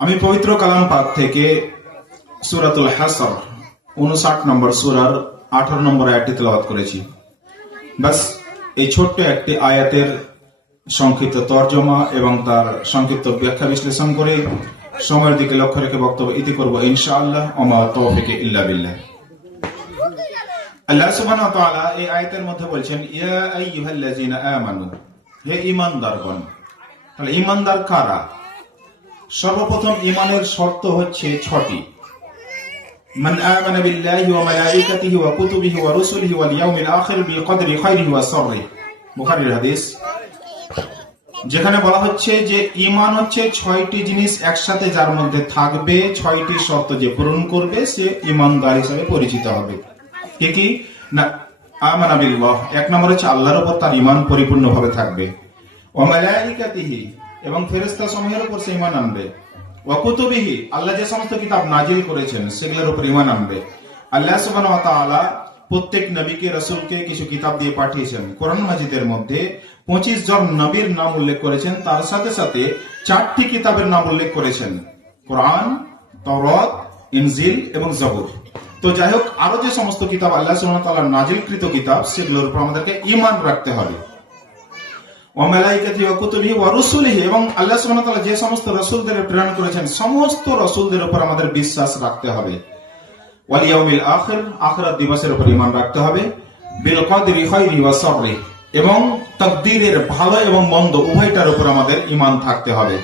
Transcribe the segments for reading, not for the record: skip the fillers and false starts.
আমি পবিত্র কালাম পাক থেকে সূরাতুল হাসর 59 নম্বর সূরার 18 নম্বর আয়াতটি তেলাওয়াত করেছি। বাস এই ছোট্ট একটি আয়াতের সংক্ষিপ্ত তর্জমা এবং তার সংক্ষিপ্ত ব্যাখ্যা বিশ্লেষণ করে সময়ের দিকে লক্ষ্য রেখে বক্তব্য ইতি করব ইনশাআল্লাহ। ওমা তাওফিক ইল্লা বিল্লাহ। আল্লাহ সুবহানাহু ওয়া তাআলা এই আয়াতের মধ্যে বলছেন, ইয়া আইয়ুহাল্লাযিনা আমানু, হে ঈমানদারগণ। তাহলে ঈমানদার কারা? সর্বপ্রথম ঈমানের শর্ত হচ্ছে 6টি। মান আমানা বিল্লাহি ওয়া মালাইকাতিহি ওয়া কুতুবিহি ওয়া রুসুলিহি ওয়াল ইয়াউমিল আখির বিকদরি খাইরিহি ওয়া শাররিহি। বুখারীর হাদিস, যেখানে বলা হচ্ছে যে ঈমান হচ্ছে 6টি জিনিস একসাথে যার মধ্যে থাকবে, 6টি শর্ত যে পূরণ করবে সে ঈমানদার হিসেবে পরিচিত হবে। কি কি না? আমানা বিল্লাহ, এক নম্বর হচ্ছে আল্লাহর উপর তার ঈমান পরিপূর্ণভাবে থাকবে। ওয়া মালাইকাতিহি, এবং ফেরেশতা সমূহের উপর সে ঈমান আনবে। ওয়া কুতুবিহি, আল্লাহ যে সমস্ত কিতাব নাজিল করেছেন সেগুলোর উপর ঈমান আনবে। আল্লাহ সুবহানাহু ওয়া তাআলা প্রত্যেক নবীকে রাসূলকে কিছু কিতাব দিয়ে পাঠিয়েছেন। কোরআন মাজিদের মধ্যে 25 জন নবীর নাম উল্লেখ করেছেন, তার সাথে সাথে 4টি কিতাবের নাম উল্লেখ করেছেন, কোরআন, তাওরাত, ইনজিল এবং জবুর। তো যাই হোক, আরো যে সমস্ত কিতাব আল্লাহ সুবহানাহু ওয়া তাআলার নাজিলকৃত কিতাব সেগুলোর উপর আমাদেরকে ঈমান রাখতে হবে। ওয়া মালাইকাতিহি ওয়া কুতুবিহি ওয়া রুসুলিহি, এবং আল্লাহ সুবহানাহু ওয়া তাআলা যে সমস্ত রাসূলদের প্রেরণ করেছেন সমস্ত রাসূলদের উপর আমাদের বিশ্বাস রাখতে হবে। ওয়াল ইয়াউমিল আখির, আখিরাত দিবসের উপর ঈমান রাখতে হবে। বিল কদরি খাইরি ওয়া শাররি, এবং তাকদীরের ভালো এবং মন্দ উভয়টার উপর আমাদের ঈমান থাকতে হবে।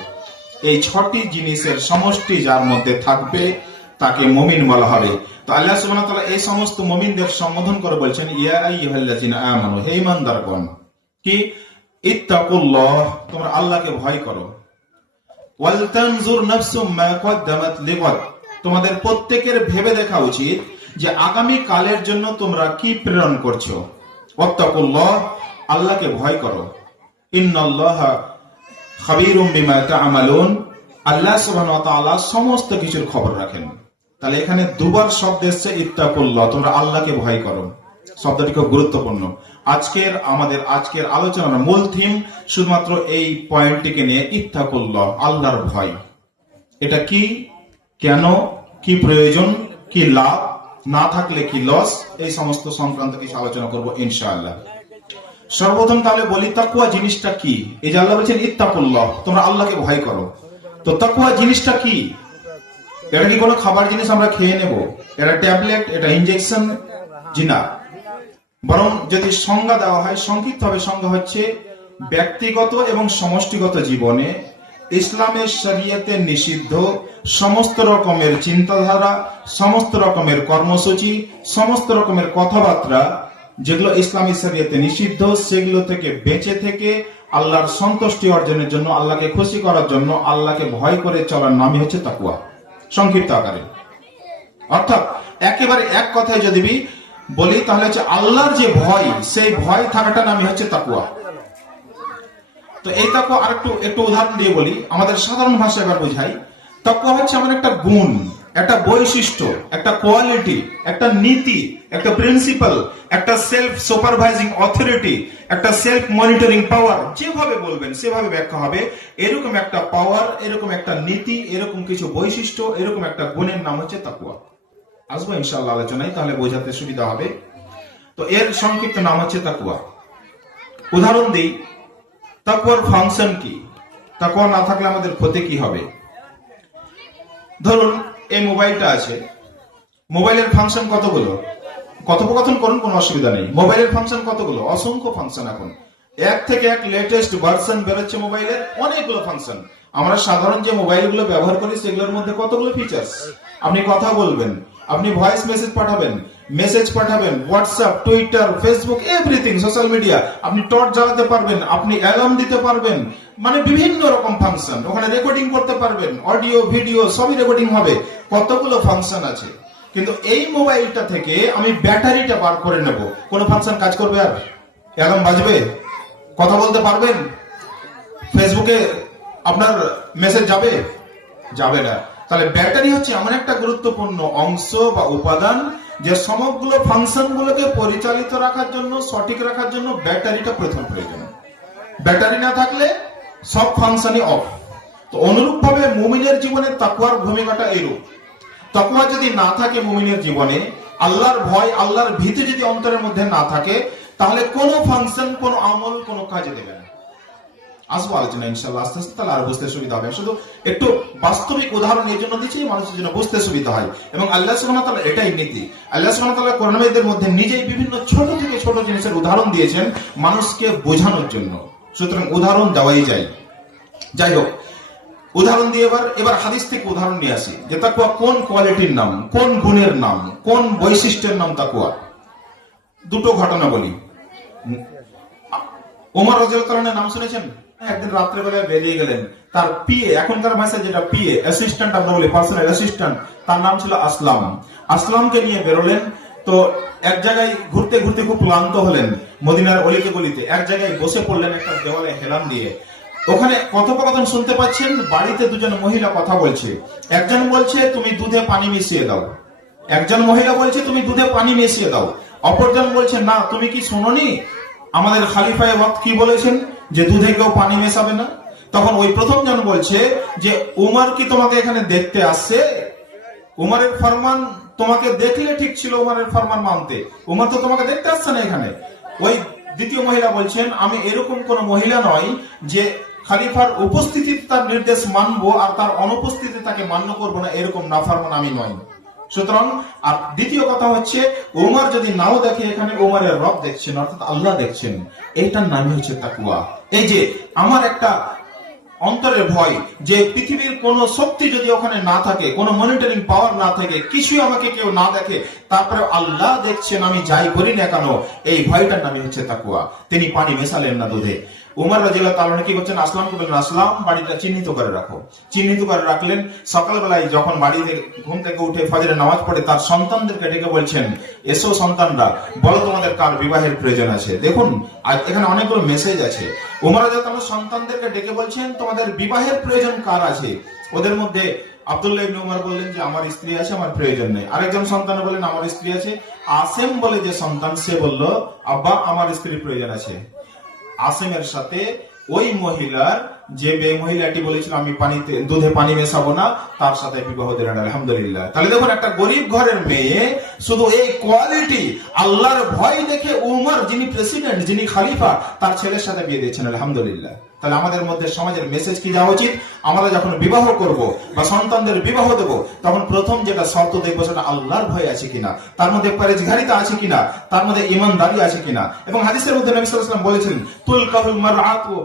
এই 6টি জিনিসের সমষ্টি যার মধ্যে থাকবে তাকে মুমিন বলা হবে। তো আল্লাহ সুবহানাহু ওয়া তাআলা এই সমস্ত মুমিনদের সম্বোধন করে বলছেন, ইয়া আইয়ুহাল্লাযিনা আমানু, হে ঈমানদারগণ, কি ইত্তাকুল্লাহ, তোমরা আল্লাহকে ভয় করো। ওয়াল তানজুর নাফসুম মা কদ্দামাত লিগাদ, তোমাদের প্রত্যেকের ভেবে দেখা উচিত যে আগামী কালের জন্য তোমরা কি প্রেরণ করছো। ওয়াত্তাকুল্লাহ, আল্লাহকে ভয় করো। ইন্নাল্লাহা খাবীরুম বিমা তা'মালুন, আল্লাহ সুবহানাহু ওয়া তাআলা সমস্ত কিছুর খবর রাখেন। তাহলে এখানে দুবার শব্দ এসেছে ইত্তাকুল্লাহ, তোমরা আল্লাহকে ভয় করো। শব্দটি খুব গুরুত্বপূর্ণ। আজকের আলোচনার মূল থিম শুধুমাত্র এই পয়েন্টটিকে নিয়ে, ইত্তাকুল্লাহ, আল্লাহর ভয়। এটা কি, কেন, কি প্রয়োজন, কি লাভ, না থাকলে কি লস, এই সমস্ত সংক্রান্ত কিছু আলোচনা করব ইনশাআল্লাহ। সর্বপ্রথম তাহলে বলি তাকওয়া জিনিসটা কি। এই যে আল্লাহ বলছেন ইত্তাকুল্লাহ, তোমরা আল্লাহকে ভয় করো। তো তাকওয়া জিনিসটা কি? এটা কি কোনো খাবার জিনিস আমরা খেয়ে নেব? এটা ট্যাবলেট, এটা ইনজেকশন? জি না। বরং যদি সংজ্ঞা দেওয়া হয়, সংক্ষিপ্তভাবে সংজ্ঞা হচ্ছে ব্যক্তিগত এবং সমষ্টিগত জীবনে ইসলামের শরীয়তে নিষিদ্ধ সমস্ত রকমের চিন্তাধারা, সমস্ত রকমের কর্মসূচি, সমস্ত রকমের কথাবার্তা যেগুলো ইসলামী শরীয়তে নিষিদ্ধ, সেগুলো থেকে বেঁচে থেকে আল্লাহর সন্তুষ্টি অর্জনের জন্য, আল্লাহকে খুশি করার জন্য আল্লাহকে ভয় করে চলার নামই হচ্ছে তাকওয়া, সংক্ষিপ্ত আকারে। অর্থাৎ একেবারে এক কথায় যদি বলি তাহলে হচ্ছে আল্লাহর যে ভয়, সেই ভয় থাকাটা নামই হচ্ছে তাকওয়া। তো এই তাকওয়া আর একটু উদাহরণ দিয়ে বলি, আমাদের সাধারণ ভাষায় এবার বোঝাই। তাকওয়া হচ্ছে আমার একটা গুণ, একটা বৈশিষ্ট্য, একটা কোয়ালিটি, একটা নীতি, একটা প্রিন্সিপাল, একটা সেলফ সুপারভাইজিং অথরিটি, একটা সেলফ মনিটরিং পাওয়ার। যেভাবে বলবেন সেভাবে ব্যাখ্যা হবে। এরকম একটা পাওয়ার, এরকম একটা নীতি, এরকম কিছু বৈশিষ্ট্য, এরকম একটা গুণের নাম হচ্ছে তাকওয়া। আসবো ইনশাআল্লাহ আলোচনায়, তাহলে বোঝাতে সুবিধা হবে। তো এর সংক্ষিপ্ত নাম হচ্ছে তাকওয়া। উদাহরণ দিই, তাকওয়ার ফাংশন কি, তাকওয়া না থাকলে আমাদের ক্ষতি কি হবে। ধরুন এই মোবাইলটা আছে, মোবাইলের ফাংশন কতগুলো? কথোপকথন করুন, কোনো অসুবিধা নেই। মোবাইলের ফাংশন কতগুলো? অসংখ্য ফাংশন। এখন এক থেকে এক লেটেস্ট ভার্সন বেরোচ্ছে মোবাইলের, অনেকগুলো ফাংশন। আমরা সাধারণ যে মোবাইলগুলো ব্যবহার করি সেগুলোর মধ্যে কতগুলো ফিচার্স। আপনি কথা বলবেন, আপনি ভয়েস মেসেজ পাঠাবেন, WhatsApp, Twitter, Facebook, everything, social media. আপনি টর্চ জ্বালাতে পারবেন, আপনি অ্যালার্ম দিতে পারবেন, মানে বিভিন্ন রকম ফাংশন। ওখানে রেকর্ডিং করতে পারবেন, অডিও, ভিডিও সবই রেকর্ডিং হবে। কতগুলো ফাংশন আছে। কিন্তু এই মোবাইলটা থেকে আমি ব্যাটারিটা বার করে নেব, কোনো ফাংশন কাজ করবে? আর অ্যালার্ম বাজবে? কথা বলতে পারবেন? ফেসবুকে আপনার মেসেজ যাবে না। তাহলে ব্যাটারি হচ্ছে এমন একটা গুরুত্বপূর্ণ অংশ বা উপাদান যে সমগ্র ফাংশন গুলোকে পরিচালিত রাখার জন্য, সঠিক রাখার জন্য ব্যাটারিটা প্রথম প্রয়োজন। ব্যাটারি না থাকলে সব ফাংশনই অফ। তো অনুরূপভাবে মুমিনের জীবনে তাকওয়ার ভূমিকাটা এরূপ। তাকওয়া যদি না থাকে মুমিনের জীবনে, আল্লাহর ভয়, আল্লাহর ভীতি যদি অন্তরের মধ্যে না থাকে, তাহলে কোনো ফাংশন, কোনো আমল, কোনো কাজে দেবে না। আসবো আলোচনা ইনশাআল্লাহ আস্তে আস্তে, তাহলে আর বুঝতে সুবিধা হবে। শুধু একটু বাস্তবিক উদাহরণ এই জন্য দিচ্ছি, মানুষের জন্য বুঝতে সুবিধা হয়। এবং আল্লাহ সুবহানাহু ওয়া তাআলা এটাই নীতি। আল্লাহ সুবহানাহু ওয়া তাআলা কোরআন মাজিদের মধ্যে নিজেই বিভিন্ন ছোট থেকে ছোট জিনিসের উদাহরণ দিয়েছেন মানুষকে বোঝানোর জন্য। সুতরাং উদাহরণ দেওয়াই যায়। যাই হোক, উদাহরণ দিয়ে এবার হাদিস থেকে উদাহরণ নিয়ে আসি যে তাকওয়া কোন কোয়ালিটির নাম, কোন গুণের নাম, কোন বৈশিষ্ট্যের নাম তাকওয়া। দুটো ঘটনা বলি। ওমর রাদিয়াল্লাহু তাআলার নাম শুনেছেন? একদিন রাত্রেবেলায় বেরিয়ে গেলেন, তার পিএ, এখনকার ভাষায় যেটা পিএ, অ্যাসিস্ট্যান্ট আমরা বলি, পার্সোনাল অ্যাসিস্ট্যান্ট, তার নাম ছিল আসলাম। আসলামকে নিয়ে বেরোলেন। তো এক জায়গায় ঘুরতে ঘুরতে খুব ক্লান্ত হলেন, মদিনার অলিতে গলিতে এক জায়গায় বসে পড়লেন একটা দেওয়ালে হেলান দিয়ে। ওখানে কথোপকথন শুনতে পাচ্ছেন, বাড়িতে দুজন মহিলা কথা বলছে। একজন বলছে তুমি দুধে পানি মিশিয়ে দাও, একজন মহিলা বলছে তুমি দুধে পানি মিশিয়ে দাও, অপরজন বলছে না তুমি কি শোনোনি আমাদের খলিফায়ে ওয়াক্ত কি বলেছেন যে দুধে কেউ পানি মেশাবে না। তখন ওই প্রথম জন বলছে যে উমর কি তোমাকে এখানে দেখতে আসছে? উমরের ফরমান তোমাকে দেখলে ঠিক ছিল উমরের ফরমান মানতে, উমর তো তোমাকে দেখতে আসছে না এখানে। ওই দ্বিতীয় মহিলা বলছেন আমি এরকম কোন মহিলা নয় যে খলিফার উপস্থিতিতে তার নির্দেশ মানবো আর তার অনুপস্থিতিতে তাকে মান্য করবো না, এরকম নাফরমান আমি নই। সুতরাং আর দ্বিতীয় কথা হচ্ছে, ওমর যদি নাও দেখে এখানে ওমরের রব দেখছেন, অর্থাৎ আল্লাহ দেখছেন। এইটার নামই হচ্ছে তাকওয়া। এই যে আমার একটা অন্তরের ভয় যে পৃথিবীর কোন শক্তি যদি ওখানে না থাকে, কোন মনিটরিং পাওয়ার না থাকে, কিছুই আমাকে কেউ না দেখে, তারপরে আল্লাহ দেখছেন আমি যাই করি না কেন, এই ভয়টার নামই হচ্ছে তাকওয়া। তিনি পানি মেশালেন না দুধে। উমর রাদিয়াল্লাহু তাআলা কি করছেন, আসলামকে বললেন আসলাম বাড়িটা চিহ্নিত করে রাখো। চিহ্নিত করে রাখলেন। সকালবেলায় যখন বাড়ি থেকে ঘুম থেকে উঠে ফজরের নামাজ পড়ে তার সন্তানদেরকে ডেকে বলছেন এসো সন্তানরা, বলো তোমাদের কার বিবাহের প্রয়োজন আছে। দেখুন এখানে অনেকগুলো মেসেজ আছে। উমর রাদিয়াল্লাহু তাআলা সন্তানদেরকে ডেকে বলছেন তোমাদের বিবাহের প্রয়োজন কার আছে। ওদের মধ্যে আব্দুল্লাহ ইবনে উমর বললেন যে আমার স্ত্রী আছে, আমার প্রয়োজন নেই। আরেকজন সন্তান বললেন আমার স্ত্রী আছে। আসেম বলে যে সন্তান, সে বলল আব্বা আমার স্ত্রীর প্রয়োজন আছে। আসেমের সাথে ওই মহিলার, যে মহিলাটি বলেছিল আমি দুধে পানি মেশাবো না, তার সাথে বিবাহ দিলেন। আলহামদুলিল্লাহ। তাহলে দেখুন একটা গরিব ঘরের মেয়ে শুধু এই কোয়ালিটি, আল্লাহর ভয় দেখে উমর যিনি প্রেসিডেন্ট, যিনি খলিফা, তার ছেলের সাথে বিয়ে দিয়েছেন। আলহামদুলিল্লাহ। তাহলে আমাদের মধ্যে সমাজের মেসেজ কি যাওয়া উচিত, আমরা যখন বিবাহ করব বা সন্তানদের বিবাহ দেব, তখন প্রথম যেটা শর্ত দেখবো সেটা আল্লাহর ভয় আছে কিনা, তার মধ্যে পরেজগারিতা আছে কিনা, তার মধ্যে ঈমানদারি আছে কিনা। এবং হাদিসের মধ্যে নবী সাল্লাল্লাহু আলাইহি ওয়াসাল্লাম বলেছেন তুলকাহুল মারআতু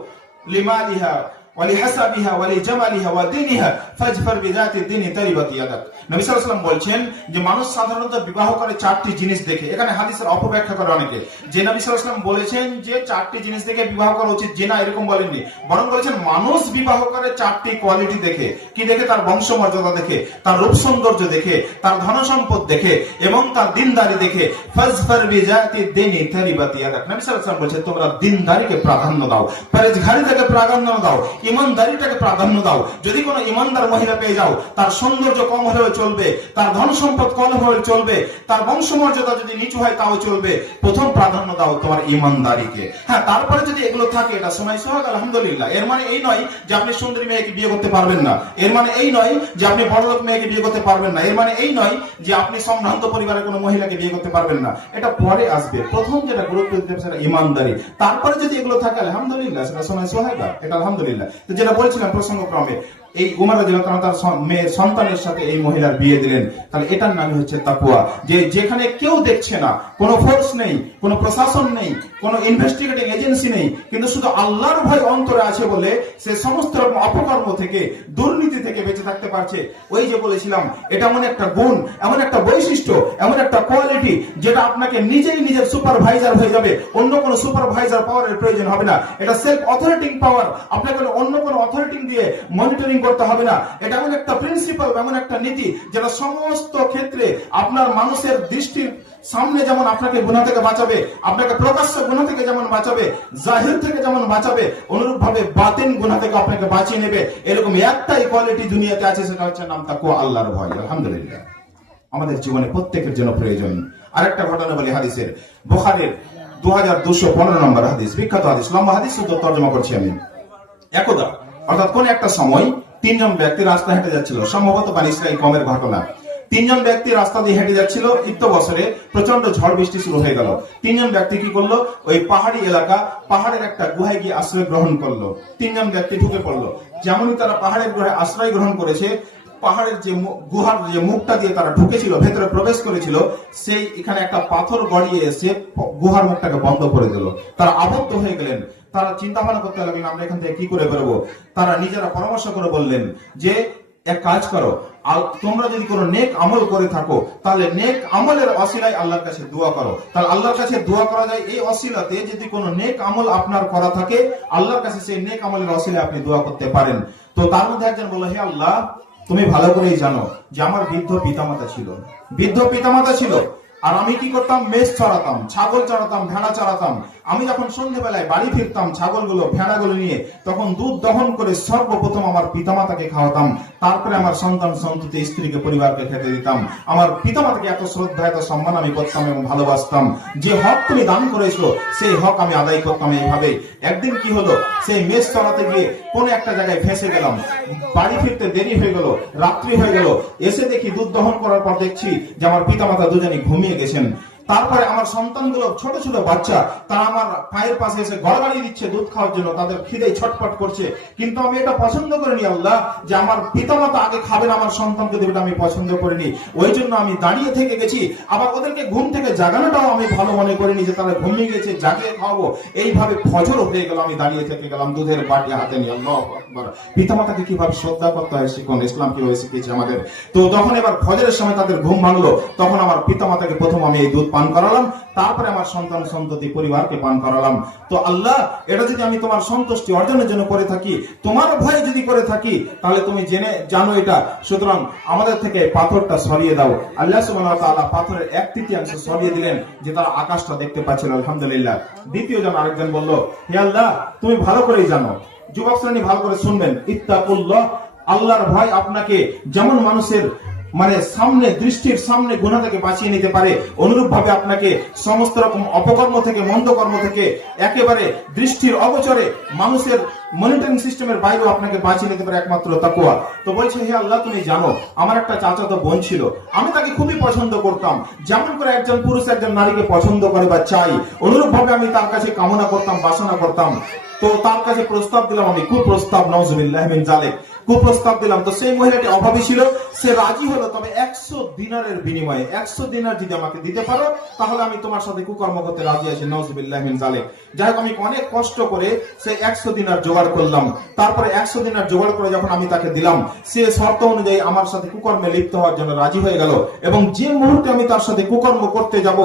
লিমালিহা ওয়ালিহাসাবিহা ওয়ালিজামালিহা ওয়াদিনিহা ফাজফার বিযাতি দ্বীনি তারিবাত ইয়াদাক। নবী সাল্লাল্লাহু আলাইহি ওয়াসাল্লাম বলছেন যে মানুষ সাধারণত বিবাহ করে চারটি জিনিস দেখে। এখানে হাদিসের অপব্যাখ্যা করে অনেকে, যে নবী সাল্লাল্লাহু আলাইহি ওয়াসাল্লাম বলেছেন যে চারটি জিনিস দেখে বিবাহ করা উচিত, যে না এরকম বলেননি, বরং বলেছেন মানুষ বিবাহ করে চারটি কোয়ালিটি দেখে। কি দেখে? তার বংশমর্যাদা দেখে, তার রূপ সৌন্দর্য দেখে, তার ধনসম্পদ দেখে এবং তার দিনদারি দেখে। ফাজফার বিযাতি দ্বীনি তারিবাত ইয়াদাক। নবী সাল্লাল্লাহু আলাইহি ওয়াসাল্লাম বলেছেন তোমরা দিনদারিকে প্রাধান্য দাও, পরেজগারিতাকে প্রাধান্য দাও, ইমানদারিটাকে প্রাধান্য দাও। যদি কোনো ইমানদার মহিলা পেয়ে যাও, তার সৌন্দর্য কম হলেও চলবে, তার ধন সম্পদ কম হলেও চলবে, তার বংশমর্যাদা যদি নিচু হয় তাও চলবে, প্রথম প্রাধান্য দাও তোমার ইমানদারিকে। হ্যাঁ, তারপরে যদি এগুলো থাকে এটা সময় সোহাগ আলহামদুলিল্লাহ। এর মানে এই নয় যে আপনি সুন্দরী মেয়েকে বিয়ে করতে পারবেন না, এর মানে এই নয় যে আপনি বড়লোক মেয়েকে বিয়ে করতে পারবেন না, এর মানে এই নয় যে আপনি সম্ভ্রান্ত পরিবারের কোনো মহিলাকে বিয়ে করতে পারবেন না। এটা পরে আসবে। প্রথম যেটা গুরুত্ব দিতে হবে সেটা ইমানদারি। তারপরে যদি এগুলো থাকে আলহামদুলিল্লাহ, সেটা সময় সোহাগ, এটা আলহামদুলিল্লাহ। তো যেটা বলছিলাম প্রসঙ্গক্রমে, এই উমর রাদিয়াল্লাহু তাআলা তার মেয়ের সন্তানের সাথে এই মহিলার বিয়ে দিলেন। তাহলে এটার নাম হচ্ছে তাকওয়া। যে যেখানে কেউ দেখছে না, কোনো ফোর্স নেই, কোনো প্রশাসন নেই, কোনো ইনভেস্টিগেটিং এজেন্সি নেই, কিন্তু শুধু আল্লাহর ভয় অন্তরে আছে বলে সে সমস্ত রকম অপকর্ম থেকে, দুর্নীতি থেকে বেঁচে থাকতে পারছে। ওই যে বলেছিলাম এটা এমন একটা গুণ, এমন একটা বৈশিষ্ট্য, এমন একটা কোয়ালিটি যেটা আপনাকে নিজেই নিজের সুপারভাইজার হয়ে যাবে। অন্য কোনো সুপারভাইজার পাওয়ারের প্রয়োজন হবে না। এটা সেলফ অথরিটিং পাওয়ার। আপনাকে অন্য কোনো অথরিটি দিয়ে মনিটরিং করতে হবে না। এটা এমন একটা প্রিন্সিপাল, এমন একটা নীতি যেটা সমস্ত ক্ষেত্রে আপনার মানুষের দৃষ্টির সামনে যেমন আপনাকে গুনাহ থেকে বাঁচাবে, আপনাকে প্রকাশ্য গুনাহ থেকে যেমন বাঁচাবে, জাহির থেকে যেমন বাঁচাবে, অনুরূপ ভাবে বাতিন গুনাহ থেকে আপনাকে বাঁচিয়ে নেবে। এরকম একটাই কোয়ালিটি দুনিয়াতে আছে, সেটা হচ্ছে নাম তাকওয়া, আল্লাহর ভয়। আলহামদুলিল্লাহ। আমাদের জীবনে প্রত্যেকের জন্য প্রয়োজন। আরেকটা ঘটনা বলি হাদিসের, বুখারীর 2215 নম্বর হাদিস, বিখ্যাত হাদিস, লম্বা হাদিস, শুধু তর্জমা করছি আমি। একদা অর্থাৎ কোন একটা সময় তিনজন ব্যক্তি রাস্তা হেঁটে যাচ্ছিল, সম্ভবত বনী ইসরাঈল কওমের ঘটনা। তিনজন ব্যক্তি রাস্তা দিয়ে হেঁটে যাচ্ছিল, ইত্য বছরে প্রচন্ড ঝড় বৃষ্টি শুরু হয়ে গেল। তিনজন ব্যক্তি কি করলো, ওই পাহাড়ি এলাকা, পাহাড়ের একটা গুহায় গিয়ে আশ্রয় গ্রহণ করলো। তিনজন ব্যক্তি ঢুকে পড়লো। যেমনই তারা পাহাড়ের গুহায় আশ্রয় গ্রহণ করেছে, পাহাড়ের যে গুহার যে মুখটা দিয়ে তারা ঢুকেছিল, ভেতরে প্রবেশ করেছিল, সেই এখানে একটা পাথর গড়িয়ে এসে গুহার মুখটাকে বন্ধ করে দিল। তারা আবদ্ধ হয়ে গেলেন। তারা চিন্তা ভাবনা করতে লাগলেন, আমরা এখান থেকে কি করে বেরোবো। তারা নিজেরা পরামর্শ করে বললেন যে এক কাজ করো, তোমরা যদি কোনো নেক আমল করে থাকো তাহলে নেক আমলের ওসিলায় আল্লাহর কাছে দোয়া করো। তাহলে আল্লাহর কাছে দোয়া করা যায় এই ওসিলাতে, যদি কোনো নেক আমল আপনার করা থাকে আল্লাহর কাছে সেই নেক আমলের ওসিলায় আপনি দোয়া করতে পারেন। তো তার মধ্যে একজন বলল, হে আল্লাহ, তুমি ভালো করেই জানো যে আমার বৃদ্ধ পিতামাতা ছিল, আর আমি কি করতাম, মেষ চড়াতাম, ছাগল চড়াতাম, ভেড়া চড়াতাম। আমি যখন সন্ধ্যেবেলায় বাড়ি ফিরতাম ছাগলগুলো ভেড়াগুলো নিয়ে, তখন দুধ দহন করে সর্বপ্রথম আমার পিতামাতাকে খাওয়াতাম, তারপরে আমার সন্তান সন্ততি স্ত্রীকে পরিবারকে খেতে দিতাম। আমার পিতামাতাকে এত শ্রদ্ধা এত সম্মান আমি করতাম এবং ভালোবাসতাম। যে হক তুমি দান করেছো সেই হক আমি আদায় করতাম এইভাবে। একদিন কি হলো, সেই মেষ চড়াতে গিয়ে কোন একটা জায়গায় ফেঁসে গেলাম, বাড়ি ফিরতে দেরি হয়ে গেল, রাত্রি হয়ে গেল। এসে দেখি দুধ দহন করার পর দেখছি যে আমার পিতামাতা দুজনেই ঘুমিয়ে গেছেন। তারপরে আমার সন্তানগুলো ছোট ছোট বাচ্চা, তারা আমার পায়ের পাশে এসে গড়াগড়ি দিচ্ছে দুধ খাওয়ার জন্য, তাদের খিদে ছটফট করছে। কিন্তু আমি এটা পছন্দ করিনি আল্লাহ, যে আমার পিতামাতা আগে খাবেন, আমার সন্তানকে দেবে, আমি পছন্দ করিনি। ওই জন্য আমি দাঁড়িয়ে থেকে গেছি। আবার ওদেরকে ঘুম থেকে জাগানোটাও আমি ভালো মনে করিনি, যে তারা ঘুমিয়ে গেছে, জাগিয়ে খাওয়াবো। এইভাবে ফজর হয়ে গেল, আমি দাঁড়িয়ে থেকে গেলাম দুধের বাটি হাতে নিয়ে। আল্লাহু আকবার। পিতামাতাকে কিভাবে শ্রদ্ধা করতে হয় শিখুন, ইসলাম কিভাবে শিখিয়েছে আমাদের। তো যখন এবার ফজরের সময় তাদের ঘুম ভাঙলো, তখন আমার পিতামাতাকে প্রথম আমি এই দুধ পান করালাম, তারপরে আমার সন্তান সন্ততি পরিবারকে পান করালাম। তো আল্লাহ, এটা যদি আমি তোমার সন্তুষ্টি অর্জনের জন্য করে থাকি, তোমার ভয়ে যদি করে থাকি, তাহলে তুমি জানো এটা। সুতরাং আমাদের থেকে পাথরটা সরিয়ে দাও। আল্লাহ সুবহানাহু ওয়া তাআলা পাথরের 1/3 সরিয়ে দিলেন, যে তারা আকাশটা দেখতে পাচ্ছিল। আলহামদুলিল্লাহ। দ্বিতীয় জন আরেকজন বলল, হে আল্লাহ, তুমি ভালো করেই জানো, যুবক শ্রেণী ভালো করে শুনবেন, ইত্তাকুল্লাহ, আল্লাহর ভয় আপনাকে যেমন মানুষের সামনে দৃষ্টির সামনে গুনাহ থেকে বাঁচিয়ে নিতে পারে, অনুরূপ ভাবে আপনাকে সমস্ত রকম অপকর্ম থেকে, মন্দ কর্ম থেকে, একেবারে দৃষ্টির অগোচরে মানুষের মনিটরিং সিস্টেমের বাইরেও আপনাকে বাঁচিয়ে নিতে পারে একমাত্র তাকওয়া। তো বলছে, হে আল্লাহ, তুমি জানো আমার একটা চাচাতো বোন ছিল, আমি তাকে খুবই পছন্দ করতাম, যেমন করে একজন পুরুষ একজন নারীকে পছন্দ করে বা চাই, অনুরূপ ভাবে আমি তার কাছে কামনা করতাম, বাসনা করতাম। তো তার কাছে প্রস্তাব দিলাম, আমি কুপ্রস্তাব, নাউজুবিল্লাহ মিন যালিক, কুপ্রস্তাব দিলাম। তো সেই মহিলাটি অভাবী ছিল, সে রাজি হলো, তবে 100 দিনারের বিনিময়ে, 100 দিনার যদি আমাকে দিতে পারো তাহলে আমি তোমার সাথে কুকর্ম করতে রাজি আছি। নাউজুবিল্লাহ মিন যালিক। যাই হোক, আমি অনেক কষ্ট করে সে 100 দিনার জোগাড় করলাম। তারপরে 100 দিনার জোগাড় করে যখন আমি তাকে দিলাম, সে শর্ত অনুযায়ী আমার সাথে কুকর্মে লিপ্ত হওয়ার জন্য রাজি হয়ে গেল। এবং যে মুহূর্তে আমি তার সাথে কুকর্ম করতে যাব,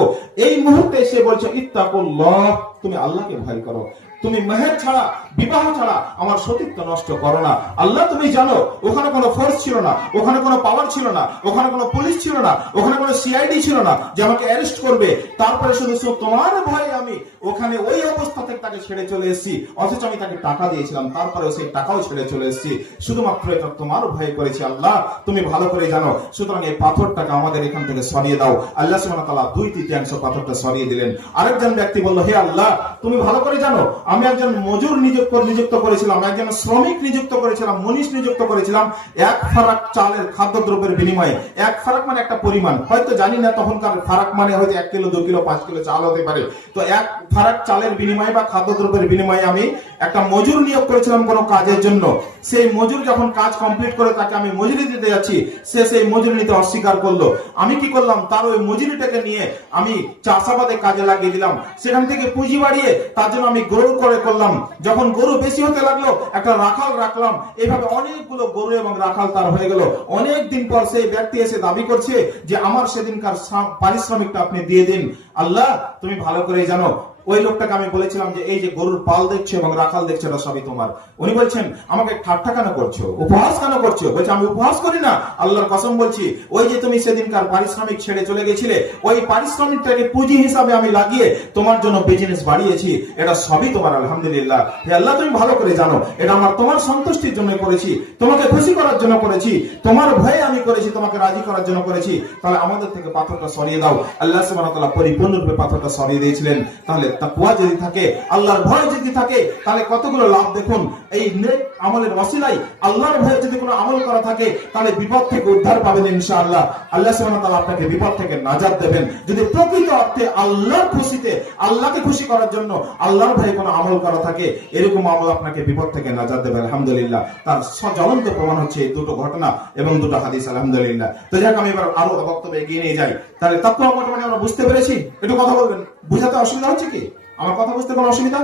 এই মুহূর্তে সে বলছে, ইত্তাকুল্লাহ, তুমি আল্লাহকে ভয় করো, তুমি মেহের ছাড়া, বিবাহ ছাড়া আমার সতীত্ব নষ্ট করো না। আল্লাহ, তুমি জানো ওখানে কোনো ফোর্স ছিল না, ওখানে কোনো পাওয়ার ছিল না, ওখানে কোনো পুলিশ ছিল না, ওখানে কোনো সিআইডি ছিল না যে আমাকে অ্যারেস্ট করবে। তারপরে শুধু তোমার ভয়ে আমি ওখানে ওই অবস্থা থেকে তাকে ছেড়ে চলে এসেছি, অথচ আমি তাকে টাকা দিয়েছিলাম, তারপরে সেই টাকাও ছেড়ে চলে এসেছি, শুধুমাত্র এটা তোমার ভয়ে করেছি। আল্লাহ, তুমি ভালো করে জানো। সুতরাং এই পাথরটাকে আমাদের এখান থেকে সরিয়ে দাও। আল্লাহ সুবহানাহু ওয়া তাআলা 2/3 পাথরটা সরিয়ে দিলেন। আরেকজন ব্যক্তি বলল, হে আল্লাহ, তুমি ভালো করে জানো আমি একজন মজুর নিযুক্ত করেছিলাম, একজন শ্রমিক নিযুক্ত করেছিলাম, মনীষ নিযুক্ত করেছিলাম 1 ফারাক চালের খাদ্যদ্রব্যের বিনিময়ে। 1 ফারাক মানে একটা পরিমাণ, হয়তো জানি না তখনকার ফারাক মানে হয়তো 1 কিলো 2 কিলো 5 কিলো চাল হতে পারে। তো 1 ফারাক চালের বিনিময়ে বা খাদ্যদ্রব্যের বিনিময়ে আমি একটা মজুর নিয়োগ করেছিলাম কোনো কাজের জন্য। সেই মজুর যখন কাজ কমপ্লিট করে তাকে আমি মজুরি দিতে যাচ্ছি, সে সেই মজুরি নিতে অস্বীকার করলো। আমি কি করলাম, তার ওই মজুরিটাকে নিয়ে আমি চাষাবাদে কাজে লাগিয়ে দিলাম। সেখান থেকে পুঁজি বাড়িয়ে তার জন্য আমি গরু করে করলাম। যখন গরু বেশি হতে লাগলো, একটা রাখাল রাখলাম। এইভাবে অনেকগুলো গরু এবং রাখাল তার হয়ে গেল। অনেক দিন পর সেই ব্যক্তি এসে দাবি করছে যে আমার সেদিনকার পারিশ্রমিকটা আপনি দিয়ে দিন। আল্লাহ, তুমি ভালো করে জানো, ওই লোকটাকে আমি বলেছিলাম যে এই যে গরুর পাল দেখছো এবং রাখাল দেখছো এটা সবই তোমার। উনি বলছেন, আমাকে ঠাট্টা কেন করছো, উপহাস কেন করছো? বলছে, আমি উপহাস করি না, আল্লাহর কসম বলছি, ওই যে তুমি সেদিনকার পারিশ্রমিক ছেড়ে চলে গেছিলে, ওই পারিশ্রমিকটাকে পুঁজি হিসাবে আমি লাগিয়ে তোমার জন্য বিজনেস বাড়িয়েছি, এটা সবই তোমার। আলহামদুলিল্লাহ। হে আল্লাহ, তুমি ভালো করে জানো এটা আমার তোমার সন্তুষ্টির জন্য করেছি, তোমাকে খুশি করার জন্য করেছি, তোমার ভয়ে আমি করেছি, তোমাকে রাজি করার জন্য করেছি। তাহলে আমাদের থেকে পাথরটা সরিয়ে দাও। আল্লাহ সুবহানাহু ওয়া তাআলা পরিপূর্ণরূপে পাথরটা সরিয়ে দিয়েছিলেন। তাহলে তাকওয়া যদি থাকে, আল্লাহর ভয় যদি থাকে, তাহলে কতগুলো লাভ দেখুন। এই নেক আমলের ওসিলায় আল্লাহর ভয়ে যদি কোনো আমল করা থাকে, তাহলে বিপদ থেকে উদ্ধার পাবেন ইনশাআল্লাহ। আল্লাহ সুবহানাহু ওয়া তাআলা আপনাকে বিপদ থেকে নাজাত দেবেন। যদি প্রকৃত অর্থে আল্লাহর খুশিতে, আল্লাহকে খুশি করার জন্য আল্লাহর ভয়ে কোনো আমল করা থাকে, এরকম আমল আপনাকে বিপদ থেকে নাজাত দেবে আলহামদুলিল্লাহ। তার জ্বলন্ত প্রমাণ হচ্ছে এই দুটো ঘটনা এবং দুটো হাদিস আলহামদুলিল্লাহ। তো যাক, আমি এবার আরো বক্তব্য এগিয়ে নিয়ে যাই। তাহলে তাকওয়া মোটামুটি আমরা বুঝতে পেরেছি। একটু কথা বলবেন, বুঝাতে অসুবিধা হচ্ছে কি? আমার কথা বুঝতে কোনো অসুবিধা,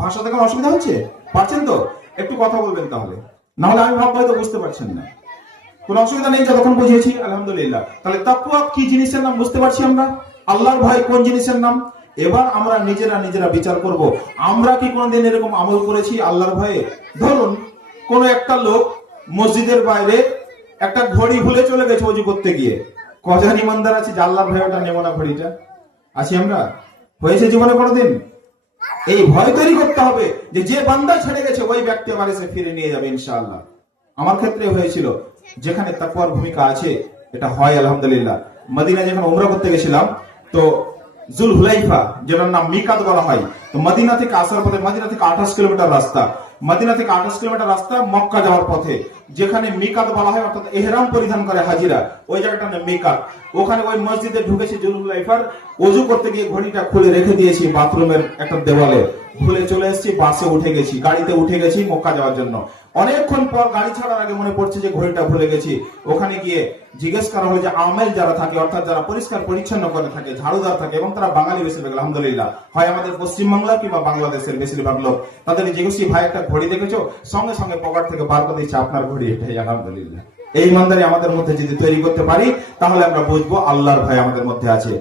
ভাষাতে কোনো অসুবিধা হচ্ছে? পারছেন তো? একটু কথা বলবেন তাহলে, না হলে আমি ভাববো হয়তো বুঝতে পারছেন না। কোনো অসুবিধা নেই যতক্ষণ বুঝিয়েছি আলহামদুলিল্লাহ। তাহলে তাকওয়া কি জিনিসের নাম বুঝতে পারছি আমরা, আল্লাহর ভয় কোন জিনিসের নাম। এবার আমরা নিজেরা বিচার করব, আমরা কি কোনদিন এরকম আমল করেছি আল্লাহর ভয়ে? ধরুন কোন একটা লোক মসজিদের বাইরে একটা ঘড়ি ভুলে চলে গেছে ওযু করতে গিয়ে। কজন ইমানদার আছে যে আল্লাহর ভয়ে ওটা নেব না ঘড়িটা? আছি আমরা? হয়েছে জীবনে কোনোদিন? এই ভয় তৈরি করতে হবে যে বান্দা ছেড়ে গেছে ওই ব্যক্তি আবার এসে ফিরে নিয়ে যাবে ইনশাআল্লাহ। আমার ক্ষেত্রে হয়েছিল, যেখানে তাকওয়ার ভূমিকা আছে এটা হয় আলহামদুলিল্লাহ। মদিনা যখন উমরা করতে গেছিলাম, তো জুল হুলাইফা, যেটার নাম মিকাত বলা হয়, তো মদিনা থেকে আসার পথে, মদিনা থেকে 28 কিলোমিটার রাস্তা, মদিনা থেকে 28 কিলোমিটার রাস্তা মক্কা যাওয়ার পথে যেখানে মিকাত বলা হয়, অর্থাৎ ইহরাম পরিধান করে হাজিরা, ওই জায়গাটার নাম মিকাত। ওখানে ওই মসজিদে ঢুকেছি জুল হুলাইফার, ওযু করতে গিয়ে ঘড়িটা খুলে রেখে দিয়েছি বাথরুমের একটা দেওয়ালে, ভুলে চলে এসেছি, বাসে উঠে গেছি, গাড়িতে উঠে গেছি মক্কা যাওয়ার জন্য। অনেকক্ষণ পর গাড়ি ছাড়ার আগে মনে পড়ছে যে ঘড়িটা ভুলে গেছি। ওখানে গিয়ে জিজ্ঞেস করা হয় যে আমেল যারা থাকে, অর্থাৎ যারা পরিষ্কার পরিচ্ছন্ন করে থাকে, ঝাড়ুদার থাকে, এবং তারা বাঙালি বেশিরভাগ আলহামদুলিল্লাহ, হয় আমাদের পশ্চিমবাংলা কিংবা বাংলাদেশের বেশিরভাগ লোক, তাদের জিজ্ঞেসি ভাই একটা ঘড়ি দেখেছো? সঙ্গে সঙ্গে পকেট থেকে বার করে দিচ্ছে আপনার ঘড়ি এটাই আলহামদুলিল্লাহ। এই ইমানদারি আমাদের মধ্যে যদি তৈরি করতে পারি, তাহলে আমরা বুঝবো আল্লাহর ভয় আমাদের মধ্যে আছে।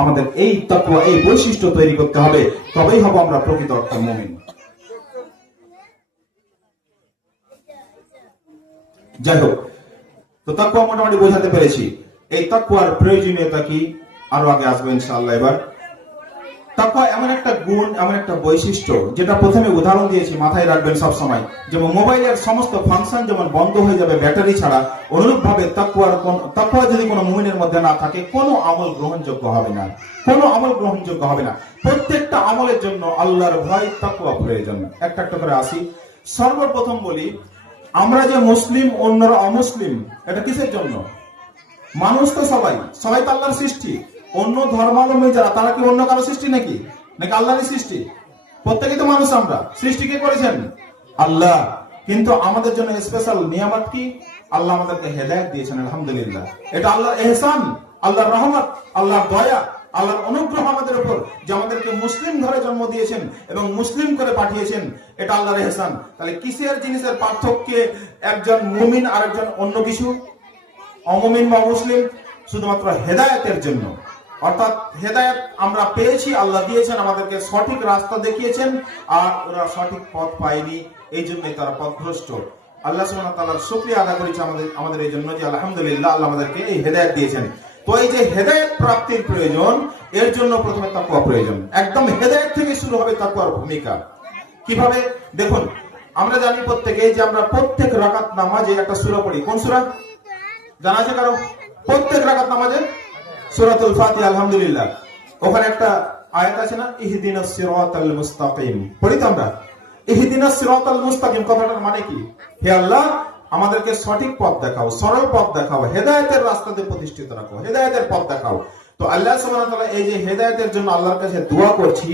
আমাদের এই তাকওয়া, এই বৈশিষ্ট্য তৈরি করতে হবে, তবেই হব আমরা প্রকৃত অর্থে মুমিন। যাই হোক, তো তাকওয়া মোটামুটি বোঝাতে পেরেছি। এই তাকওয়ার প্রয়োজনীয়তা কি আরো আগে আসবে ইনশাআল্লাহ। এবার তাকওয়া এমন একটা গুণ, এমন একটা বৈশিষ্ট্য, যেটা প্রথমে উদাহরণ দিয়েছি, মাথায় রাখবেন সব সময়। যেমন মোবাইলের সমস্ত ফাংশন যেমন বন্ধ হয়ে যাবে ব্যাটারি ছাড়া, অনুরূপ ভাবে তাকওয়া যদি কোনো মুমিনের মধ্যে না থাকে, কোনো আমল গ্রহণযোগ্য হবে না, কোনো আমল গ্রহণযোগ্য হবে না। প্রত্যেকটা আমলের জন্য আল্লাহর ভয়, তাকওয়া প্রয়োজন। একটা একটা করে আসি। সর্বপ্রথম বলি, আমরা যে মুসলিম, অন্যরা অমুসলিম, এটা কিসের জন্য? মানুষ তো সবাই তো আল্লাহর সৃষ্টি। অন্য ধর্মাবলম্বী যারা, তারা কি অন্য কারো সৃষ্টি নাকি আল্লাহরই সৃষ্টি? প্রত্যেকেই তো মানুষ। আমরা সৃষ্টি কে করেছেন? আল্লাহ। কিন্তু আমাদের জন্য স্পেশাল নিয়ামত কি? আল্লাহ আমাদেরকে হেদায়েত দিয়েছেন আলহামদুলিল্লাহ। এটা আল্লাহর ইহসান, আল্লাহর রহমত, আল্লাহর দয়া, আল্লাহর অনুগ্রহ আমাদের উপর, যে আমাদেরকে মুসলিম ঘরে জন্ম দিয়েছেন এবং মুসলিম করে পাঠিয়েছেন। এটা আল্লাহর ইহসান। তাহলে কিসের জিনিসের পার্থক্যে একজন মুমিন আর একজন অন্য কিছু, অমুমিন বা মুসলিম? শুধুমাত্র হেদায়েতের জন্য। অর্থাৎ হেদায়েত আমরা পেয়েছি, আল্লাহ দিয়েছেন, আমাদেরকে সঠিক রাস্তা দেখিয়েছেন, আর ওরা সঠিক পথ পায়নি, এই জন্যই তারা পথভ্রষ্ট। আল্লাহ সুবহানাহু ওয়া তাআলার শুকরিয়া আদায় করেছি আমাদের এই জন্য যে আলহামদুলিল্লাহ আল্লাহ আমাদেরকে এই হেদায়েত দিয়েছেন। তো এই যে হেদায়েত প্রাপ্তির প্রয়োজন, এর জন্য প্রথমে তাকওয়া প্রয়োজন। একদম হেদায়েত থেকে শুরু হবে তাকওয়ার ভূমিকা। কিভাবে? দেখুন, আমরা জানি প্রত্যেকেই যে আমরা প্রত্যেক রাকাত নামাজে একটা সূরা পড়ি। কোন সূরা জানা আছে কারো? প্রত্যেক রাকাত নামাজে সূরাতুল ফাতিহা আলহামদুলিল্লাহ। ওখানে একটা আয়াত আছে না, ইহদিনাস সিরাতাল মুস্তাকিম, পড়ি তো আমরা। ইহদিনাস সিরাতাল মুস্তাকিম কথাটার মানে কি? হে আল্লাহ, আমাদেরকে সঠিক পথ দেখাও, সরল পথ দেখাও, হেদায়েতের রাস্তাতে প্রতিষ্ঠিত রাখো, হেদায়েতের পথ দেখাও। তো আল্লাহ সুবহানাহু ওয়া তাআলা এই যে হেদায়েতের জন্য আল্লাহর কাছে দোয়া করছি,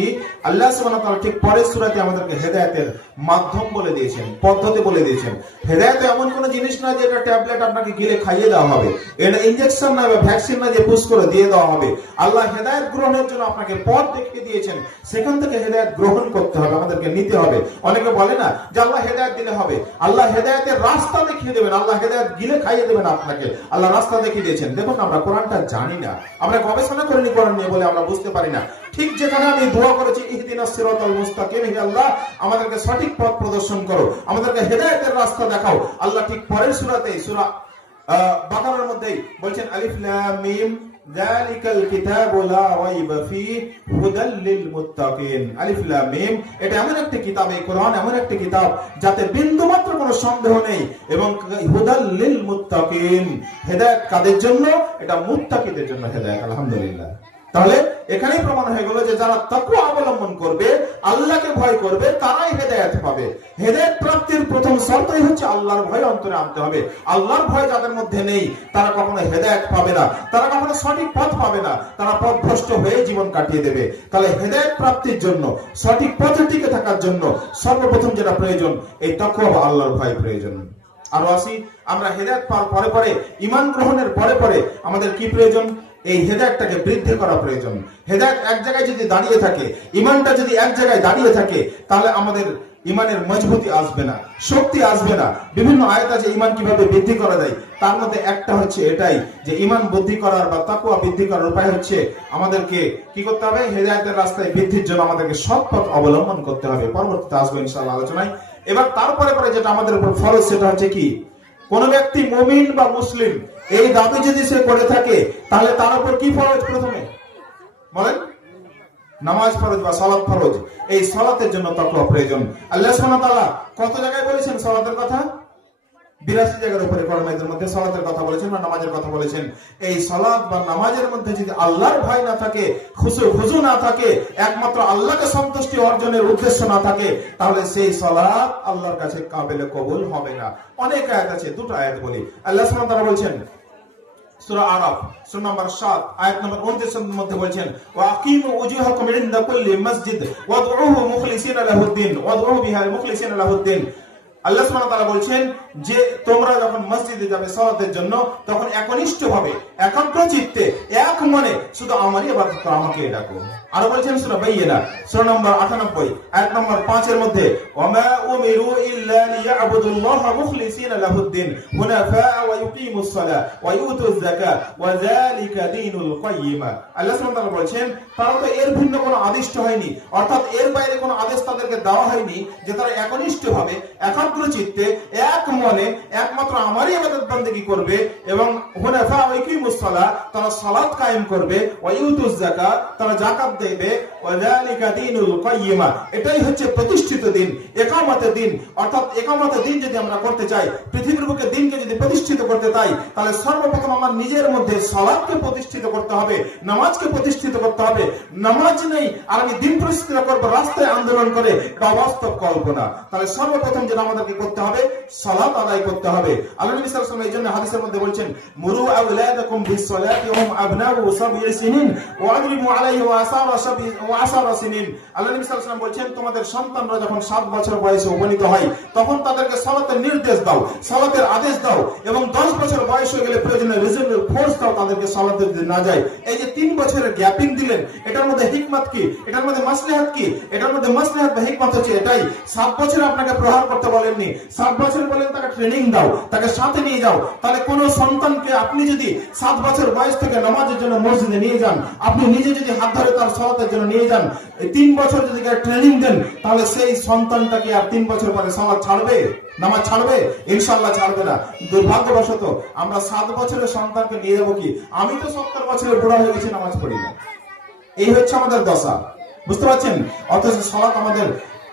আল্লাহ সুবহানাহু ওয়া তাআলা ঠিক পরের সূরাতে আমাদেরকে হেদায়েতের মাধ্যম বলে দিয়েছেন, পদ্ধতি বলে দিয়েছেন। হেদায়েত এমন কোন জিনিস না যে এটা ট্যাবলেট আপনাকে গিলে খাইয়ে দেওয়া হবে, এটা ইনজেকশন না বা ভ্যাকসিন না যে পুশ করে দিয়ে দেওয়া হবে। আল্লাহ হেদায়েত গ্রহণের জন্য আপনাকে পথ দেখিয়ে দিয়েছেন, সেখান থেকে হেদায়েত গ্রহণ করতে হবে, আমাদেরকে নিতে হবে। অনেকে বলে না যে আল্লাহ হেদায়েত দিলে হবে, আল্লাহ হেদায়েতের রাস্তা দেখিয়ে দেবেন, আল্লাহ হেদায়েত গিলে খাইয়ে দেবেন আপনাকে, আল্লাহ রাস্তা দেখিয়ে দিয়েছেন। দেখুন, আমরা কোরআনটা জানি না, আমরা গবেষণা করিনি কোরআন নিয়ে বলে আমরা বুঝতে পারি না। ঠিক যেখানে আমি দোয়া করেছি ইহদিনাস সিরাতাল মুস্তাকিম, হে আল্লাহ আমাদেরকে সঠিক পথ প্রদর্শন করো, আমাদেরকে হেদায়েতের রাস্তা দেখাও, আল্লাহ ঠিক পরের সূরাতে, সূরা বাকারার মধ্যে বলছেন আলিফ লাম মিম যালিকাল কিতাবু লা রাইবা ফীহি হুদাল লিল মুত্তাকিন। আলিফ লাম মিম, এটা এমন একটা কিতাব, এই কোরআন এমন একটা কিতাব যাতে বিন্দুমাত্র কোনো সন্দেহ নেই, এবং হুদাল লিল মুত্তাকিন, হেদায়েত কাদের জন্য? এটা মুত্তাকিদের জন্য হেদায়েত। আলহামদুলিল্লাহ। তাহলে এখানেই প্রমাণ হয়ে গেল যে যারা তাকওয়া অবলম্বন করবে, আল্লাহকে ভয় করবে, তারাই হেদায়েত পাবে। হেদায়েত প্রাপ্তির প্রথম শর্তই হচ্ছে আল্লাহর ভয় অন্তরে আনতে হবে। আল্লাহর ভয় যাদের মধ্যে নেই তারা কখনো হেদায়েত পাবে না, তারা কখনো সঠিক পথ পাবে না, তারা পথভ্রষ্ট হয়ে জীবন কাটিয়ে দেবে। তাহলে হেদায়েত প্রাপ্তির জন্য, সঠিক পথে টিকে থাকার জন্য সর্বপ্রথম যেটা প্রয়োজন, এই তাকওয়া বা আল্লাহর ভয় প্রয়োজন। আরো আসি, আমরা হেদায়েত পাওয়ার পরে পরে, ঈমান গ্রহণের পরে পরে আমাদের কি প্রয়োজন? এই হেদায়েতটাকে বৃদ্ধি করা প্রয়োজন। হেদায়েত এক জায়গায় যদি দাঁড়িয়ে থাকে, ঈমানটা যদি এক জায়গায় দাঁড়িয়ে থাকে, তাহলে আমাদের ঈমানের মজবুতি আসবে না, শক্তি আসবে না। বিভিন্ন আয়াত আছে ঈমান কিভাবে বৃদ্ধি করা যায়, তার মধ্যে একটা হচ্ছে এটাই যে ঈমান বৃদ্ধি করার বা তাকওয়া বৃদ্ধি করার উপায় হচ্ছে আমাদেরকে কি করতে হবে? হেদায়েতের রাস্তায় বৃদ্ধির জন্য আমাদেরকে সৎ পথ অবলম্বন করতে হবে। পরবর্তীতে আসবো ইনশাআল্লাহ আলোচনায়। এবার তারপরে পরে যেটা আমাদের উপর ফরজ, সেটা হচ্ছে কি? কোন ব্যক্তি মুমিন বা মুসলিম এই দাবি যদি সে করে থাকে, তাহলে তার উপর কি ফরজ? প্রথমে বলেন, নামাজ ফরজ বা সালাত ফরজ। এই সালাতের জন্য তাকওয়া প্রয়োজন। আল্লাহ সুবহানাহু ওয়া তাআলা কত জায়গায় বলেছেন সালাতের কথা? 82 জায়গার উপরে কোরআনের মধ্যে সালাতের কথা বলেছেন বা নামাজের কথা বলেছেন। এই সালাত বা নামাজের মধ্যে যদি আল্লাহর ভয় না থাকে, খুশু না থাকে, একমাত্র আল্লাহকে সন্তুষ্টি অর্জনের উদ্দেশ্য না থাকে, তাহলে সেই সালাত আল্লাহর কাছে কাবিলে কবুল হবে না। অনেক আয়াত আছে, দুটো আয়াত বলি। আল্লাহ সুবহানাহু ওয়া তাআলা বলেছেন সূরা আরাফ সূরা নম্বর 7 আয়াত নম্বর 29 এর মধ্যে বলেছেন, ওয়া আকিমু উজুহাকুম ইনদা কুল্লি মসজিদ ওয়াদউহু মুখলিসিনা লাহুদ্দিন ওয়াদউ বিহা মুখলিসিনা লাহুদ্দিন। আল্লাহ সুবহানাহু ওয়া তাআলা বলছেন যে তোমরা যখন মসজিদে যাবে সালাতের জন্য, তখন একনিষ্ঠভাবে, একাগ্র চিত্তে, এক মনে শুধু আমারই ইবাদত করো, আমাকে ডাকো। আর বলছেন সূরা বাইয়িনা সূরা নম্বর 98 আয়াত নম্বর 5 এর মধ্যে, ওয়ামা উমিরু ইল্লা লিয়াবুদুল্লাহা মুখলিসিনা লাহুদ্দিন হুনাফা ওয়া ইউকিমুস সালাহ ওয়া ইউতুজ যাকাত ওয়া যালিকা দীনুল কাইয়্যিমা। আল্লাহ সুবহানাহু ওয়া তাআলা বলছেন তারা তো এর ভিন্ন কোনো আদেশ হয়নি, অর্থাৎ এর বাইরে কোনো আদেশ তাদেরকে দেওয়া হয়নি যে তারা একনিষ্ঠভাবে, একাগ্র চিত্তে, এক মনে একমাত্র আমারই ইবাদত বন্দেগী করবে, এবং হুনাফা ওয়া ইউকিমুস সালাহ, তারা সালাত কায়েম করবে, ওয়া ইউতুজ যাকাত, তারা যাকাত দেবে, ওয়া যালিকা দীনুল কাইয়্যিমা, এটাই হচ্ছে প্রতিষ্ঠিত দিন, ইকামতের দিন। অর্থাৎ ইকামতের দিন যদি আমরা করতে চাই, পৃথিবীর বুকে দিনকে যদি প্রতিষ্ঠিত করতে চাই, তাহলে সর্বপ্রথম আমার নিজের মধ্যে সালাতকে প্রতিষ্ঠিত করতে হবে, নামাজকে প্রতিষ্ঠিত করতে হবে। নামাজ নেই আর আমি দিন প্রতিষ্ঠিত করব রাস্তায় আন্দোলন করে, এটা অবাস্তব কল্পনা। তাহলে সর্বপ্রথম যেটা আমাদেরকে করতে হবে, সালাত আদায় করতে হবে। আল্লাহ নবী সাল্লাল্লাহু আলাইহি ওয়াসাল্লাম এই জন্য হাদিসের মধ্যে বলছেন, মুরু আওলাদাকুম বিস-সালাতি ওয়া হুম আবনাউ সাবঈ সিনিন ওয়া আদরিবু আলাইহি ওয়া আসারা সিনিন। আল্লাহ নবী সাল্লাল্লাহু আলাইহি ওয়াসাল্লাম বলছেন, তোমাদের সন্তানরা যখন 7 বছর বয়সে উপনীত হয়, তখন তাদেরকে সালাতের নির্দেশ দাও, সালাতের আদেশ দাও, এবং 10 বছর বয়স হয়ে গেলে প্রয়োজনে রিজনাল ফোর্স দাও তাদেরকে সালাতে যদি না যায়। এই যে 3 বছরের গ্যাপিং দিলেন, এটার মধ্যে হিকমত কি? এটার মধ্যে মাসলাহাত কি? এটার মধ্যে মাসলাহাত বা হিকমত হচ্ছে এটাই, 7 বছরে আপনাকে প্রহার করতে বলেননি, 7 বছর বলেন তাকে ট্রেনিং দাও, তাকে সাথে নিয়ে যাও। তাহলে কোন সন্তানকে আপনি যদি 7 বছর বয়স থেকে নামাজের জন্য মসজিদে নিয়ে যান, আপনি নিজে যদি হাত ধরে তার সালাতের জন্য নিয়ে যান, এই 3 বছর যদি ট্রেনিং দেন, তাহলে সেই সন্তানটাকে আর 3 বছর পরে সালাত ছাড়বে? নামাজ ছাড়বে? ইনশাআল্লাহ ছাড়বে না। দুর্ভাগ্যবশত আমরা 7 বছরের সন্তানকে নিয়ে যাবো কি? আমি তো 70 বছরের বুড়া হয়ে গেছি, নামাজ পড়ি না। এই হচ্ছে আমাদের দশা, বুঝতে পারছেন? অথচ সালাত আমাদের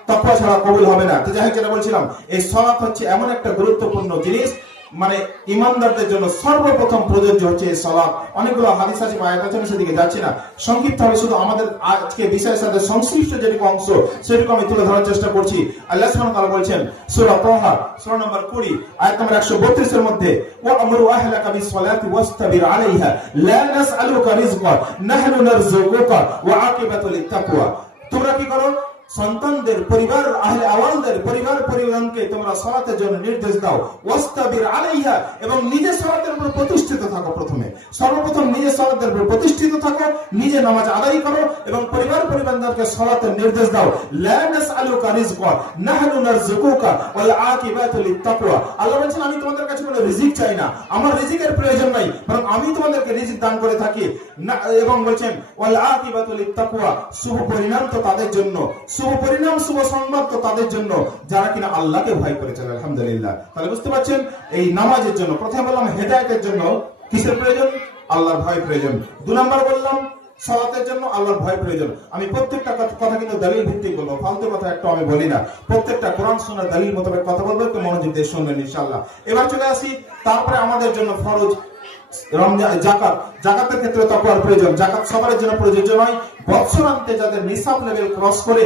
তাকওয়া ছাড়া কবুল হবে না। তো যাই হোক, যেটা বলছিলাম, এই সালাত হচ্ছে এমন একটা গুরুত্বপূর্ণ জিনিস, মানে ইমানদারদের জন্য সর্বপ্রথম প্রযোজ্য হচ্ছে এই সালাত। অনেকগুলো হাদিস আছে, আয়াত আছে, সেদিকে যাচ্ছি না। সংক্ষিপ্তভাবে শুধু আমাদের আজকে বিষয়ের সাথে সংশ্লিষ্ট যেটুকু অংশ সেটুকু আমি তুলে ধরার চেষ্টা করছি। আল্লাহ সুবহানাহু ওয়া তাআলা বলছেন সূরা তাহা সূরা নম্বর 20 আয়াত নম্বর 132 এর মধ্যে, ওয়া আমরু আহলাকা বিস-সালাতি ওয়াসতাবির আলাইহা লা নাসআলুকা রিজকা নাহনু নারযুকুকা ওয়া আকিবাতুল তাকওয়া। তোমরা কি করো? সন্তানদের, পরিবার, আহলে আওয়ালদের পরিবারকে তোমরা সালাতের জন্য নির্দেশ দাও, ওয়াসতাবির আলাইহা, এবং নিজে সালাতের উপর প্রতিষ্ঠিত থাকো। প্রথমে সর্বপ্রথম নিজে সালাতের উপর প্রতিষ্ঠিত থাকো, নিজে নামাজ আদায় করো, এবং পরিবারকে সালাতের নির্দেশ দাও। লা নাসআলুকা রিজকা নাহনু নারযুকুকা ওয়াল আকিবাতু লিত-তাকওয়া। আল্লাহ বলেন, আমি তোমাদের কাছে কোনো রিজিক চাই না, আমার রিজিকের প্রয়োজন নাই, বরং আমি তোমাদেরকে রিজিক দান করে থাকি। এবং বলেন ওয়াল আকিবাতু লিত-তাকওয়া, শুভ পরিণাম তো তাদের জন্য, শুভ পরিণাম, শুভ সংবাদ তো তাদের জন্য যারা কিনা আল্লাহকে ভয় করে চলে। আলহামদুলিল্লাহ। তাহলে বুঝতে পারছেন, এই নামাজের জন্য প্রথমে বললাম হেদায়েতের জন্য কিসের প্রয়োজন? আল্লাহর ভয় প্রয়োজন। 2 নাম্বার বললাম সালাতের জন্য আল্লাহর ভয় প্রয়োজন। আমি প্রত্যেকটা কথা কিন্তু দলিল ভিত্তিক বলবো, ফালতু কথা একটা আমি বলি না। প্রত্যেকটা কোরআন সুন্নাহ দলিল মোতাবেক কথা বলবো, একটু মনোযোগ দিয়ে শুনবেন ইনশাআল্লাহ। এবার চলে আসি, তারপরে আমাদের জন্য ফরজ রমজান জাকাতের ক্ষেত্রে তাকওয়ার প্রয়োজন। জাকাত সবার জন্য প্রযোজ্য নয়। বৎসরান্তে যাদের নিসাব লেভেল ক্রস করে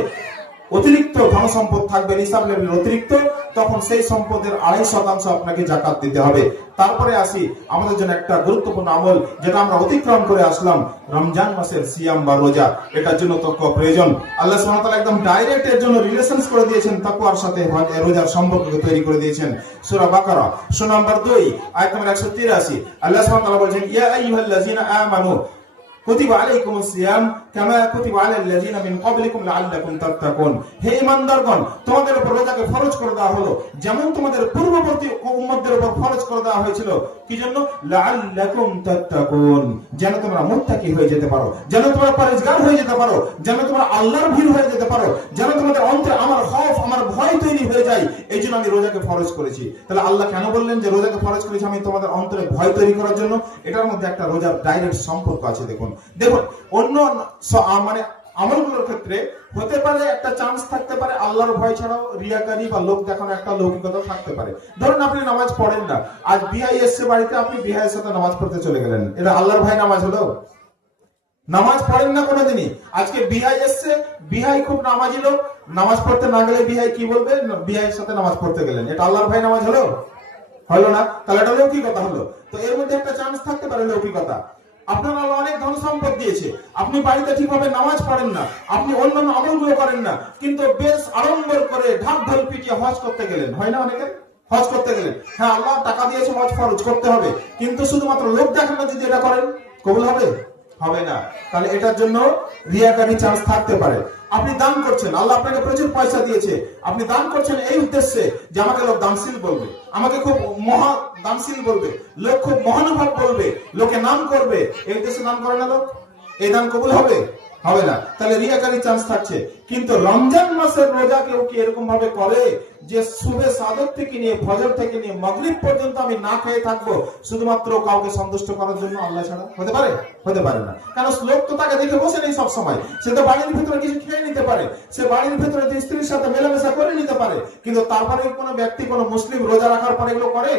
অতিরিক্ত ধন সম্পদ থাকবে, নিসাব লেভেল অতিরিক্ত, তখন সেই সম্পদের 2.5% আপনাকে জাকাত দিতে হবে। তারপরে আসি আমাদের জন্য একটা গুরুত্বপূর্ণ আমল যেটা আমরা অতিক্রম করে আসলাম, রমজান মাসের সিয়াম বা রোজা। এটার জন্য তাকওয়া প্রয়োজন। আল্লাহ সুবহানাহু ওয়া তাআলা একদম ডাইরেক্ট এর জন্য রিলেশনস করে দিয়েছেন, তাকওয়ার সাথে রোজার সম্পর্ককে তৈরি করে দিয়েছেন। সূরা বাকারা সূরা নম্বর 2 আয়াত নম্বর 183 আল্লাহ সুবহানাহু ওয়া তাআলা বলেন, ইয়া আইয়ুহাল্লাযীনা আমানু কুতিবা আলাইকুমুস সিয়াম কামা কুতিবা আলাল লাযীনা মিন ক্বাবলিকুম লাআল্লাকুম তাত্তাকুন। হে ঈমানদারগণ, তোমাদের উপর রোজাকে ফরজ করে দেওয়া হলো যেমন তোমাদের পূর্ববর্তী উম্মতদের উপর ফরজ করে দেওয়া হয়েছিল। কি জন্য? লাআল্লাকুম তাত্তাকুন, যেন তোমরা মুত্তাকি হয়ে যেতে পারো, যেন তোমরা পরহেজগার হয়ে যেতে পারো, যেন তোমরা আল্লাহর ভীরু হয়ে যেতে পারো, যেন তোমাদের অন্তরে আমার খৌফ, আমার ভয় তৈরি হয়ে যায়। এই জন্য আমি রোজাকে ফরজ করেছি। তাহলে আল্লাহ কেন বললেন যে রোজাকে ফরজ করেছি? আমি তোমাদের অন্তরে ভয় তৈরি করার জন্য। এটার মধ্যে একটা রোজার ডাইরেক্ট সম্পর্ক আছে। দেখুন অন্য মানে আমলগুলোর ক্ষেত্রে হতে পারে একটা চান্স থাকতে পারে আল্লাহর ভয় ছাড়াও রিয়াকারি বা লোক দেখানো একটা লৌকিকতা থাকতে পারে। ধরুন আপনি নামাজ পড়েন না, আজ বিআই এসছে বাড়িতে, আপনি বিআইয়ের সাথে নামাজ পড়তে চলে গেলেন, এটা আল্লাহর ভয় নামাজ হলো? নামাজ পড়েন না কোনোদিনই, আজকে বিআই এসছে, বিআই খুব নামাজি লোক, নামাজ পড়তে না গেলে বিআই কি বলবে? বিআইয়ের সাথে নামাজ পড়তে গেলেন, এটা আল্লাহর ভয় নামাজ হলো? হলো না। তাহলে এটা লৌকিকতা হলো। তো এর মধ্যে একটা চান্স থাকতে পারে লৌকিকতা। আপনার আল্লাহ অনেক ধন সম্পদ দিয়েছে, আপনি বাড়িতে ঠিকভাবে নামাজ পড়েন না, আপনি অন্যান্য আমলগুলো করেন না, কিন্তু বেশ আড়ম্বর করে ঢাক ঢোল পিটিয়ে হজ করতে গেলেন। হয় না অনেকের? হজ করতে গেলেন, হ্যাঁ আল্লাহ টাকা দিয়েছে, হজ ফরজ করতে হবে, কিন্তু শুধুমাত্র লোক দেখানো যদি এটা করেন, কবুল হবে? হবে না। তাহলে এটার জন্য রিয়াকারি চান্স থাকতে পারে। আপনি দান করছেন, আল্লাহ আপনাকে প্রচুর পয়সা দিয়েছে, আপনি দান করছেন এই উদ্দেশ্যে যে আমাকে লোক দানশীল বলবে, আমাকে খুব মহা দানশীল বলবে, লোক খুব মহানুভব বলবে, লোকে নাম করবে, এই উদ্দেশ্যে দান করে না লোক, এই দান কবুল হবে? হবে না। তাহলে রিয়াকারি চান্স থাকছে। কিন্তু রমজান মাসের রোজা কেউ কি এরকম ভাবে করে যে সুবে সাদত থেকে নিয়ে ফজর থেকে নিয়ে মাগরিব পর্যন্ত আমি না খেয়ে থাকবো শুধুমাত্র কাউকে সন্তুষ্ট করার জন্য আল্লাহ ছাড়া? হতে পারে? হতে পারে না। কারণ লোক তো তাকে দেখে বসে নেই সব সময়, সে তো বাড়ির ভিতরে কিছু খেয়ে নিতে পারে, সে বাড়ির ভিতরে স্ত্রীর সাথে মেলামেশা করে নিতে পারে, কিন্তু তারপরে কোনো ব্যক্তি, কোনো মুসলিম রোজা রাখার পরে এগুলো করে?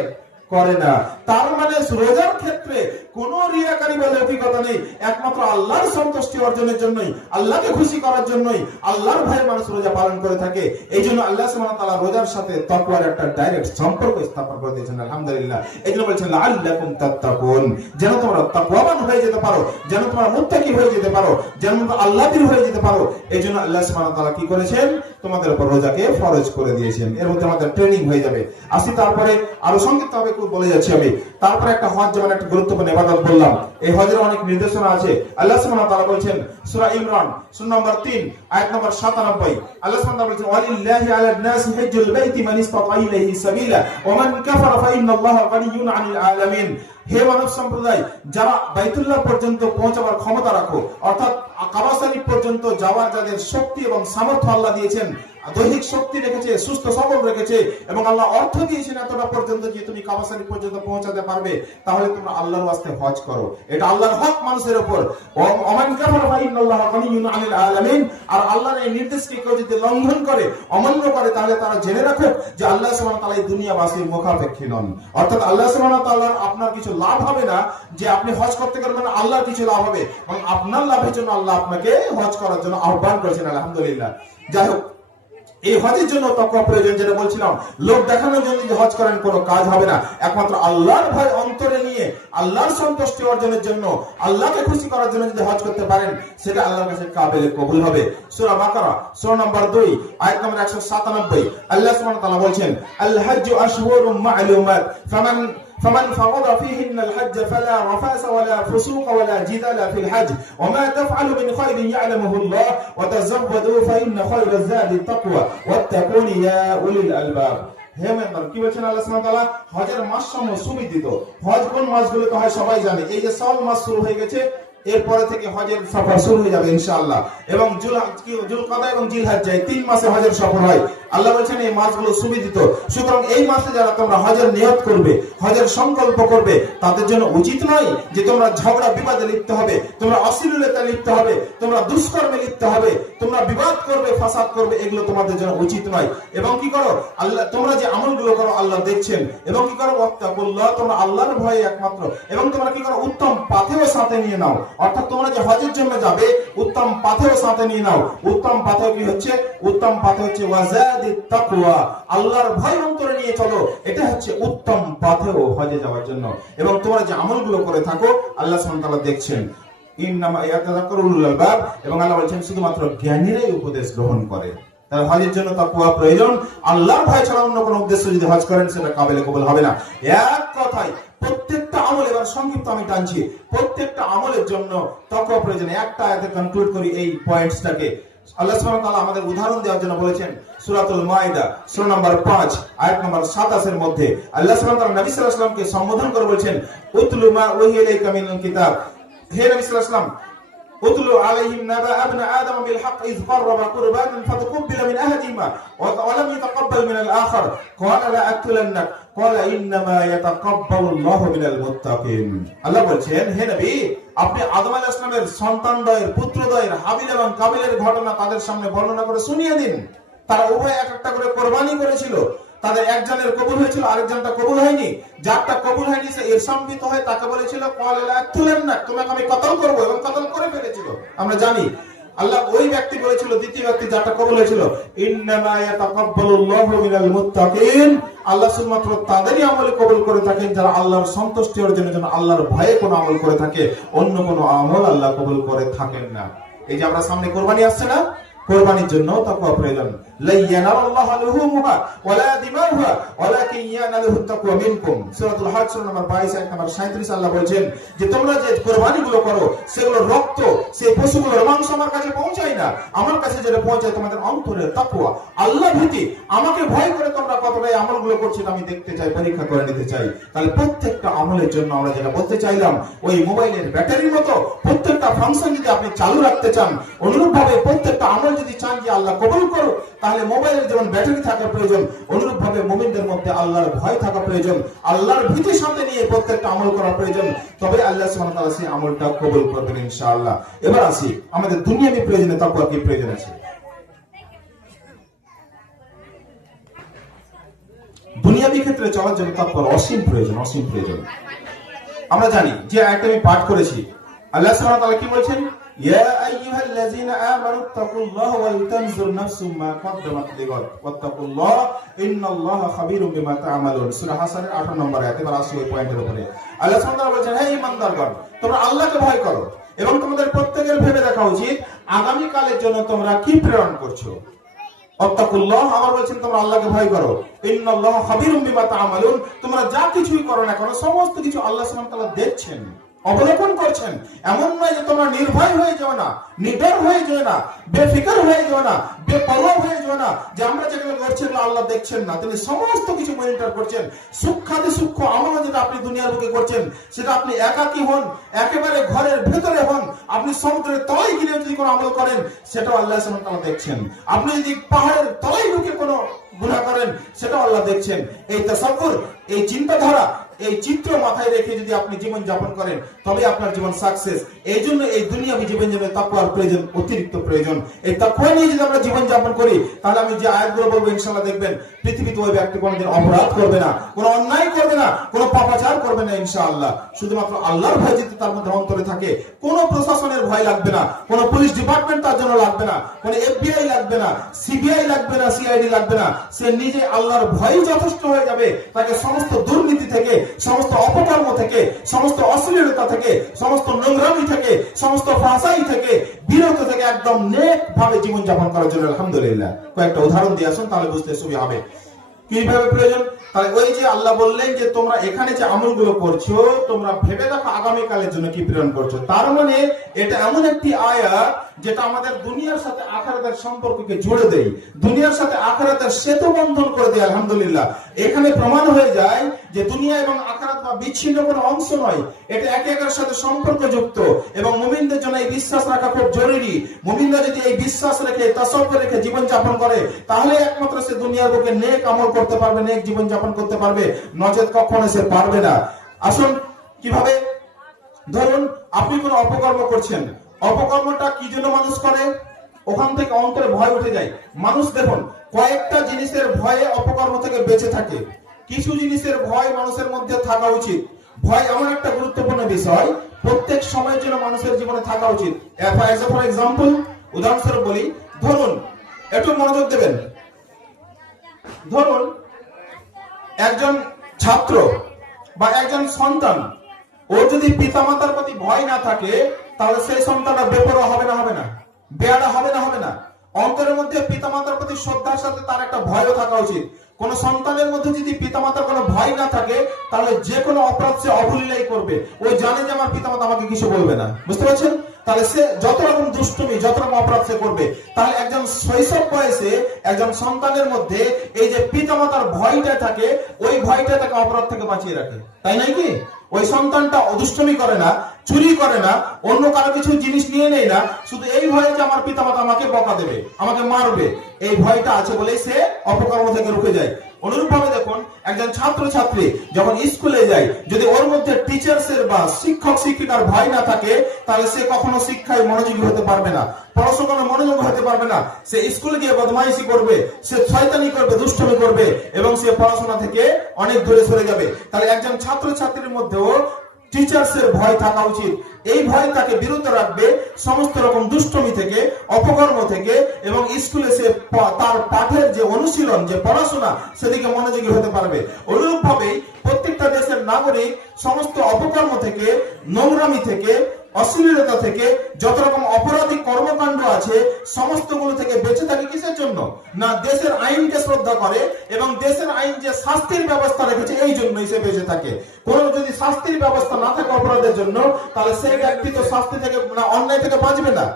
করে না। তার মানে রোজার ক্ষেত্রে কোন রিয়াকারি বা লৌকিকতা নেই, একমাত্র আল্লাহর সন্তুষ্টি অর্জনের জন্যই, আল্লাহকে খুশি করার জন্যই, আল্লাহর ভয়ে মানুষ রোজা পালন করে থাকে। এই জন্য আল্লাহ সুবহানাহু ওয়া তাআলা রোজার সাথে তাকওয়ার একটা ডাইরেক্ট সম্পর্ক স্থাপন করে দিয়েছেন। আলহামদুলিল্লাহ। এই জন্য বলছেন লাআল্লাকুম তাত্তাকুন, যেন তোমরা তাকওয়াবান হয়ে যেতে পারো, যেন তোমরা মুত্তাকি হয়ে যেতে পারো, যেন তোমরা আল্লাহভীরু হয়ে যেতে পারো। এই জন্য আল্লাহ সুবহানাহু ওয়া তাআলা কি করেছেন? তোমাদের উপর রোজাকে ফরজ করে দিয়েছেন। এর মধ্যে আমাদের ট্রেনিং হয়ে যাবে। আসি তারপরে আরো সংক্ষিপ্তভাবে বলে যাচ্ছি আমি। তারপরে একটা হজ যেমন একটা গুরুত্বপূর্ণ ইবাদত বললাম, এই হজের অনেক নির্দেশনা আছে। আল্লাহ সুবহানাহু ওয়া তাআলা বলেন সূরা ইমরান সূরা নম্বর 3 আয়াত নম্বর 97, আল্লাহ সুবহানাহু ওয়া তাআলা বলেন ওয়ালিল্লাহি আলান নাসি হিজ্জুল বাইতি মান ইসতাতা ইলাইহি সাবিলা ওয়া মান কাফারা ফা ইন্নাল্লাহা গানিয়্যুন আনিল আলামিন। হে মানব সম্প্রদায়, যারা বাইতুল্লাহ পর্যন্ত পৌঁছাবার ক্ষমতা রাখো, অর্থাৎ কাবা শরীফ পর্যন্ত যাওয়ার যাদের শক্তি এবং সামর্থ্য আল্লাহ দিয়েছেন, দৈহিক শক্তি রেখেছে, সুস্থ সবল রেখেছে, এবং আল্লাহ অর্থ দিয়েছেন এতটা পর্যন্ত যে তুমি কাবা শরীফ পর্যন্ত পৌঁছাতে পারবে, তাহলে তোমরা আল্লাহর ওয়াস্তে হজ করো। এটা আল্লাহর হক মানুষের উপর। ওমান কাফারা ফা ইন্নাল্লাহা গানিয়্যুন আনিল আলামিন। আর আল্লাহর এই নির্দেশকে কেউ যদি লঙ্ঘন করে, অমান্য করে, তাহলে তারা জেনে রাখো যে আল্লাহ সুবহানাহু ওয়া তাআলা এই দুনিয়াবাসীর মুখাপেক্ষী নন। অর্থাৎ আল্লাহ সুবহানাহু ওয়া তাআলার আপনার কিছু লাভ হবে না যে আপনি হজ করতে গেলে, মানে আল্লাহর কিছু লাভ হবে, এবং আপনার লাভের জন্য আল্লাহ আপনাকে হজ করার জন্য আহ্বান করেছেন। আলহামদুলিল্লাহ। যাই হোক, এই হজের জন্য তাকওয়া প্রয়োজন। যেটা বলছিলাম, লোক দেখানোর জন্য যদি হজ করেন কোনো কাজ হবে না। একমাত্র আল্লাহর ভয় অন্তরে নিয়ে আল্লাহর সন্তুষ্টি অর্জনের জন্য, আল্লাহকে খুশি করার জন্য যদি হজ করতে পারেন, সেটা আল্লাহর কাছে কাবিলে কবুল হবে। সূরা বাকারা সূরা নম্বর 2 আয়াত নম্বর 197 আল্লাহ সুবহানাহু ওয়া তাআলা বলেন আল হাজ্জু আশহুরুম মা'লুমাত فمن فرض فيهن الحج فلا رفث ولا فسوق ولا جدال في الحج وما تفعل من خير يعلمه الله وتزودوا فإن خير الزاد التقوى واتقون يا أولي الألباب। হে মেম্বার, কি বলছেন আল্লাহ সুবহানাহু ওয়া তাআলা? হজের মাসসমূহ সুবিদিত। হজ কোন মাসগুলো হয় সবাই জানে। এই যে শাওয়াল মাস শুরু হয়ে গেছে, এরপরে থেকে হজের সফর শুরু হয়ে যাবে ইনশাআল্লাহ। এবং জুলকাদা এবং জিলহজ্জা এই 3 মাসে হজের সফর হয়। আল্লাহ বলছেন এই মাসগুলো সুবিদিত। সুতরাং এই মাসে যারা তোমরা হজের নিয়ত করবে, হজের সংকল্প করবে, তাদের জন্য উচিত নয় যে তোমরা ঝগড়া বিবাদে লিপ্ত হবে, তোমরা অশ্লীলতা লিপ্ত হবে, তোমরা দুষ্কর্মে লিপ্ত হবে, তোমরা বিবাদ করবে, ফাসাদ করবে, এগুলো তোমাদের জন্য উচিত নয়। এবং কি করো, আল্লাহ তোমরা যে আমলগুলো করো আল্লাহ দেখছেন। এবং কি করো, ওয়াত্তাকুল্লাহ, তোমরা আল্লাহর ভয়ে একমাত্র। এবং তোমরা কি করো, উত্তম পাথেও সাথে নিয়ে নাও। অর্থাৎ তোমরা যে হজের জন্য যাবে উত্তম পাথেও সাথে নিয়ে নাও। উত্তম পাথেও কি হচ্ছে? উত্তম পাথেও হচ্ছে ওয়াজাদিত তাকওয়া, আল্লাহর ভয় অন্তরে নিয়ে চলো। এটা হচ্ছে উত্তম পাথেও হজে যাওয়ার জন্য। এবং তোমরা যে আমলগুলো করে থাকো আল্লাহ সুবহানাহু ওয়া তাআলা দেখছেন। ইন্নামা ইয়াতাযাক্কারুল উলুল আলবাব, এবং আল্লাহ বলেছেন শুধুমাত্র জ্ঞানীরাই উপদেশ গ্রহণ করে। তার হজের জন্য তাকওয়া প্রয়োজন। আল্লাহর ভয় ছাড়া অন্য কোনো উদ্দেশ্য যদি হজ করেন সেটা কাবিলে কবুল হবে না। এক কথায় প্রত্যেকটা আমল, এবার সংক্ষিপ্ত আমি টানছি, প্রত্যেকটা আমলের জন্য তাকওয়া প্রয়োজন। একটা আয়াতে কনক্লুড করি এই পয়েন্টসটাকে। আল্লাহ সুবহানাহু ওয়া তাআলা আমাদের উদাহরণ দেওয়ার জন্য বলেছেন সূরাতুল মাইদা সূরা নম্বর 5 আয়াত নম্বর 27 এর মধ্যে আল্লাহ সুবহানাহু ওয়া তাআলা নবী সাল্লাল্লাহু আলাইহি ওয়াসাল্লামকে সম্বোধন করে বলেছেন উতলু মা ওহিয়া ইলাইকা মিনাল কিতাব। হে নবী সাল্লাল্লাহু আলাইহি ওয়াসাল্লাম, উতলু আলাইহিম নাবা ইবনে আদম বিল হক ইয قربا قربانا فتقبل من احدهما ولم يتقبل من الاخر قال لا اقتلنك قال انما يتقبل الله من المتقين। আল্লাহ বলেন, হে নবী, আপনি আদম আলাইহিস সালামের সন্তানদ্বয়ের, পুত্রদ্বয়ের হাবিল এবং কাবিলের ঘটনা তাদের সামনে বর্ণনা করে শুনিয়ে দিন। তারা উভয় এক একটা করে কোরবানি করেছিল। তাদের একজনের কবুল হয়েছিল, আরেকজনটা কবুল হয়নি। যারটা কবুল হয়নি সে ইরসাম্বিত হয়ে তাকে বলেছিল তোমাকে আমি কতল করব, এবং কতল করে ফেলেছিল। আমরা জানি আল্লাহ ওই ব্যক্তি বলেছিল, দ্বিতীয় ব্যক্তি যারটা কবুল হয়েছিল, ইন্নামা ইয়াতাকাব্বালুল্লাহু মিনাল মুত্তাকিন, আল্লাহ শুধুমাত্র তাদেরই আমল কবুল করে থাকেন যারা আল্লাহর সন্তুষ্টি অর্জনের জন্য আল্লাহর ভয়ে কোনো আমল করে থাকে। অন্য কোনো আমল আল্লাহ কবুল করে থাকেন না। এই যে আমরা সামনে কোরবানি আসছে না, কোরবানির জন্য তাকওয়া প্রয়োজন। লা ইয়ানাল্লাহু লুহুমুহা ওয়ালা দিমাউহা ওয়ালাকিন ইয়ানালুহু তাকওয়া মিনকুম। সূরাতুল হজ সূরা নম্বর 22 আয়াত নম্বর 37 আল্লাহ বলেন যে তোমরা যে কোরবানিগুলো করো সেগুলোর রক্ত, সেই পশুগুলোর মাংস আমার কাছে পৌঁছায় না। আমার কাছে যেটা পৌঁছায় তোমাদের অন্তরের তাকওয়া, আল্লাহ ভীতি, আমাকে ভয় করে তোমরা কতটা এই আমলগুলো করছো আমি দেখতে চাই, পরীক্ষা করে নিতে চাই। তাহলে প্রত্যেকটা আমলের জন্য আমরা যেটা বলতে চাইলাম, ওই মোবাইলের ব্যাটারির মতো প্রত্যেকটা ফাংশন যদি আপনি চালু রাখতে চান, অনুরূপভাবে প্রত্যেকটা আমল যদি চান যে আল্লাহ কবুল করো, তাহলে মোবাইলের যেমন ব্যাটারি থাকা প্রয়োজন, অনুরূপ ভাবে মুমিনদের মধ্যে আল্লাহর ভয় থাকা প্রয়োজন, আল্লাহর ভীতির সাথে নিয়ে প্রত্যেকটা আমল করা প্রয়োজন। তবে আল্লাহ সুবহানাহু ওয়া তাআলা সেই আমলটা কবুল করবেন ইনশাআল্লাহ। এবার আসি আমাদের দুনিয়াবী প্রয়োজনে তাকওয়া কি প্রয়োজন আছে। দুনিয়াবী ক্ষেত্রে চলার জন্য তাকওয়ার অসীম প্রয়োজন, অসীম প্রয়োজন। আমরা জানি যে আয়াতটা আমি পাঠ করেছি, আল্লাহ সুবহানাহু ওয়া তাআলা কি বলেছেন, ইয়া আইয়ুহাল্লাযীনা আমানু তাকুল্লাহা ওয়াল তানজুর নাফসুম মা কদ্দামাত লিগাদ ওয়াত্তাকুল্লাহ ইন্নাল্লাহা খাবীরুম বিমা তা'মালুন। সূরা হাসানের 18 নম্বর আয়াতে বা 80 পয়েন্টের উপরে আল্লাহ সুবহানাহু ওয়া তাআলা বলেছেন, হে ঈমানদারগণ, তোমরা আল্লাহকে ভয় করো এবং তোমাদের প্রত্যেকের ভেবে দেখা উচিত আগামী কালের জন্য তোমরা কি প্রেরণ করছো। ওয়াত্তাকুল্লাহ, আবার বলেছেন তোমরা আল্লাহকে ভয় করো। ইন্নাল্লাহা খাবীরুম বিমা তা'মালুন, তোমরা যা কিছুই করো না কেন সমস্ত কিছু আল্লাহ সুবহানাহু ওয়া তাআলা দেখছেন, অবলোকন করছেন। এমন নয় যে তোমরা নির্ভয় হয়ে যাও না, নিডর হয়ে যাও না, বেফিকর হয়ে যাও না, বেপরোয়া হয়ে যাও না যে আমরা যেগুলো করছি আল্লাহ দেখছেন না। তিনি সমস্ত কিছু মনিটর করছেন। সূক্ষ্মাতি সূক্ষ্ম আমল যেটা আপনি দুনিয়ার বুকে করছেন, সেটা আপনি একাকী হন, একেবারে ঘরের ভেতরে হন, আপনি সমুদ্রের তলায় গিয়ে যদি কোনো আমল করেন সেটাও আল্লাহ সুবহানাহু ওয়া তাআলা দেখছেন। আপনি যদি পাহাড়ের তলায় ঢুকে কোনো গুনাহ করেন সেটাও আল্লাহ দেখছেন। এই তাসাব্বুর, এই চিন্তাধারা, এই চিত্র মাথায় রেখে যদি আপনি জীবন যাপন করেন তবে আপনার জীবন সাকসেস। এই জন্য এই দুনিয়াবী জীবন যাপনে তাকওয়ার প্রয়োজন, অতিরিক্ত প্রয়োজন। এই তাকওয়া নিয়ে যদি আমরা জীবন যাপন করি তাহলে আমি যে আয়াতগুলো বলবো ইনশাআল্লাহ দেখবেন পৃথিবীতে ওই ব্যক্তি কোনোদিন অপরাধ করবে না, কোনো অন্যায় করবে না, কোনো পাপাচার করবে না ইনশাআল্লাহ। শুধুমাত্র আল্লাহর ভয় যদি তার মধ্যে অন্তরে থাকে, কোনো প্রশাসনের ভয় লাগবে না, কোনো পুলিশ ডিপার্টমেন্ট তার জন্য লাগবে না, কোনো এফবিআই লাগবে না, সিবিআই লাগবে না, সিআইডি লাগবে না। সে নিজে আল্লাহর ভয় যথেষ্ট হয়ে যাবে। তাকে সমস্ত দুর্নীতি থেকে, সমস্ত অপকর্ম থেকে, সমস্ত অশ্লীলতা থেকে, সমস্ত নোংরামি থেকে, সমস্ত ফাসাই থেকে বিরত থেকে একদম নেক ভাবে জীবন যাপন করার জন্য আলহামদুলিল্লাহ কয়েকটা উদাহরণ দিয়ে আসুন, তাহলে বুঝতে সুবিধা হবে কিভাবে প্রয়োজন। তাহলে ওই যে আল্লাহ বললেন যে তোমরা এখানে যে আমলগুলো করছো তোমরা ভেবে দেখো আগামী কালের জন্য কি প্রেরণ করছো। তার মানে এটা এমন একটি আয়াত যেটা আমাদের দুনিয়ার সাথে আখিরাতের সম্পর্ককে জুড়ে দেয়, দুনিয়ার সাথে আখিরাতের সেতু বন্ধন করে দেয়। আলহামদুলিল্লাহ, এখানে প্রমাণ হয়ে যায় যে দুনিয়া এবং আখিরাত বা বিচ্ছিন্ন কোনো অংশ নয়, এটা একে একের সাথে সম্পর্কযুক্ত। এবং মুমিনদের জন্য এই বিশ্বাস রাখা খুব জরুরি। মুমিনরা যদি এই বিশ্বাস রেখে, তাসাউফ রেখে জীবন যাপন করে, তাহলে একমাত্র সে দুনিয়ার বুকে নেক আমল করতে পারবে, নেক জীবন যাপন করতে পারবে, নচেত কখনো সে পারবে না। আসুন, কিভাবে? ধরুন আপনি কোনো অপকর্ম করছেন, অপকর্মটা কি জন্য মানুষ করে? ওখান থেকে অন্তরে ভয় উঠে যায়। মানুষ দেখুন, কয়েকটা জিনিসের ভয়ে অপকর্ম থেকে বেঁচে থাকে। কিছু জিনিসের ভয় মানুষের মধ্যে থাকা উচিত। ভয় এমন একটা গুরুত্বপূর্ণ বিষয়, প্রত্যেক সময়ের জন্য মানুষের জীবনে থাকা উচিত। ফর এক্সাম্পল, উদাহরণস্বরূপ বলি, ধরুন, একটু মনোযোগ দেবেন। ধরুন একজন ছাত্র বা একজন সন্তান, ওর যদি পিতামাতার প্রতি ভয় না থাকে, তাহলে সেই সন্তানটা বেপরোয়া হবে না? হবে না? বেয়ারা হবে না? হবে না? অন্তরের মধ্যে পিতামাতার প্রতি শ্রদ্ধার সাথে তার একটা ভয়ও থাকা উচিত। কোন সন্তানের মধ্যে যদি পিতামাতার কোনো ভয় না থাকে, তাহলে যে কোনো অপরাধ সে অবলীলাই করবে। ও জানে যে আমার পিতামাতা আমাকে কিছু বলবে না। বুঝতে পারছেন? তাহলে সে যত রকম দুষ্টুমি, যত রকম অপরাধ সে করবে। তাহলে একজন শৈশব বয়সে একজন সন্তানের মধ্যে এই যে পিতামাতার ভয়টা থাকে, ওই ভয়টা তাকে অপরাধ থেকে বাঁচিয়ে রাখে, তাই নাই কি? ওই সন্তানটা দুষ্টুমি করে না, চুরি করে না, অন্য কারো কিছু জিনিস নিয়ে নেয় না, শুধু এই ভয়ে যে আমার পিতামাতা আমাকে বকা দেবে, আমাকে মারবে, এই ভয়টা আছে বলেই সে অপকর্ম থেকে রুখে যায়। অনুরূপ ভাবে দেখুন, একজন ছাত্র ছাত্রী যখন স্কুলে যায়, যদি ওর মধ্যে টিচার্সের বা শিক্ষক শিক্ষিকার ভয় না থাকে, তাহলে সে কখনো শিক্ষায় মনোযোগী হতে পারবে না, পড়াশোনায় মনোযোগ হতে পারবে না। সে স্কুলে গিয়ে বদমাইশি করবে, সে শয়তানি করবে, দুষ্টুমি করবে, এবং সে পড়াশোনা থেকে অনেক দূরে সরে যাবে। তাহলে একজন ছাত্র ছাত্রীর মধ্যেও টিচার্সের ভয় থাকা উচিত। এই ভয় তাকে বিরত রাখবে সমস্ত রকম দুষ্টমি থেকে, অপকর্ম থেকে, এবং স্কুলে সে তার পাঠের যে অনুশীলন, যে পড়াশোনা, সেদিকে মনোযোগী হতে পারবে। অনুরূপ ভাবে প্রত্যেকটা দেশের নাগরিক সমস্ত অপকর্ম থেকে, নোংরামি থেকে, অশ্লীলতা থেকে, যত রকম অপরাধী কর্মকাণ্ড আছে, সমস্তগুলো থেকে বেঁচে থাকে। কিসের জন্য? না দেশের আইনকে শ্রদ্ধা করে, এবং দেশের আইন যে শাস্তির ব্যবস্থা রেখেছে, এই জন্যই সে বেঁচে থাকে। কোন যদি শাস্তির ব্যবস্থা না থাকে অপরাধের জন্য, তাহলে সেই ব্যক্তি তো শাস্তি থেকে, না অন্যায় থেকে বাঁচবে না।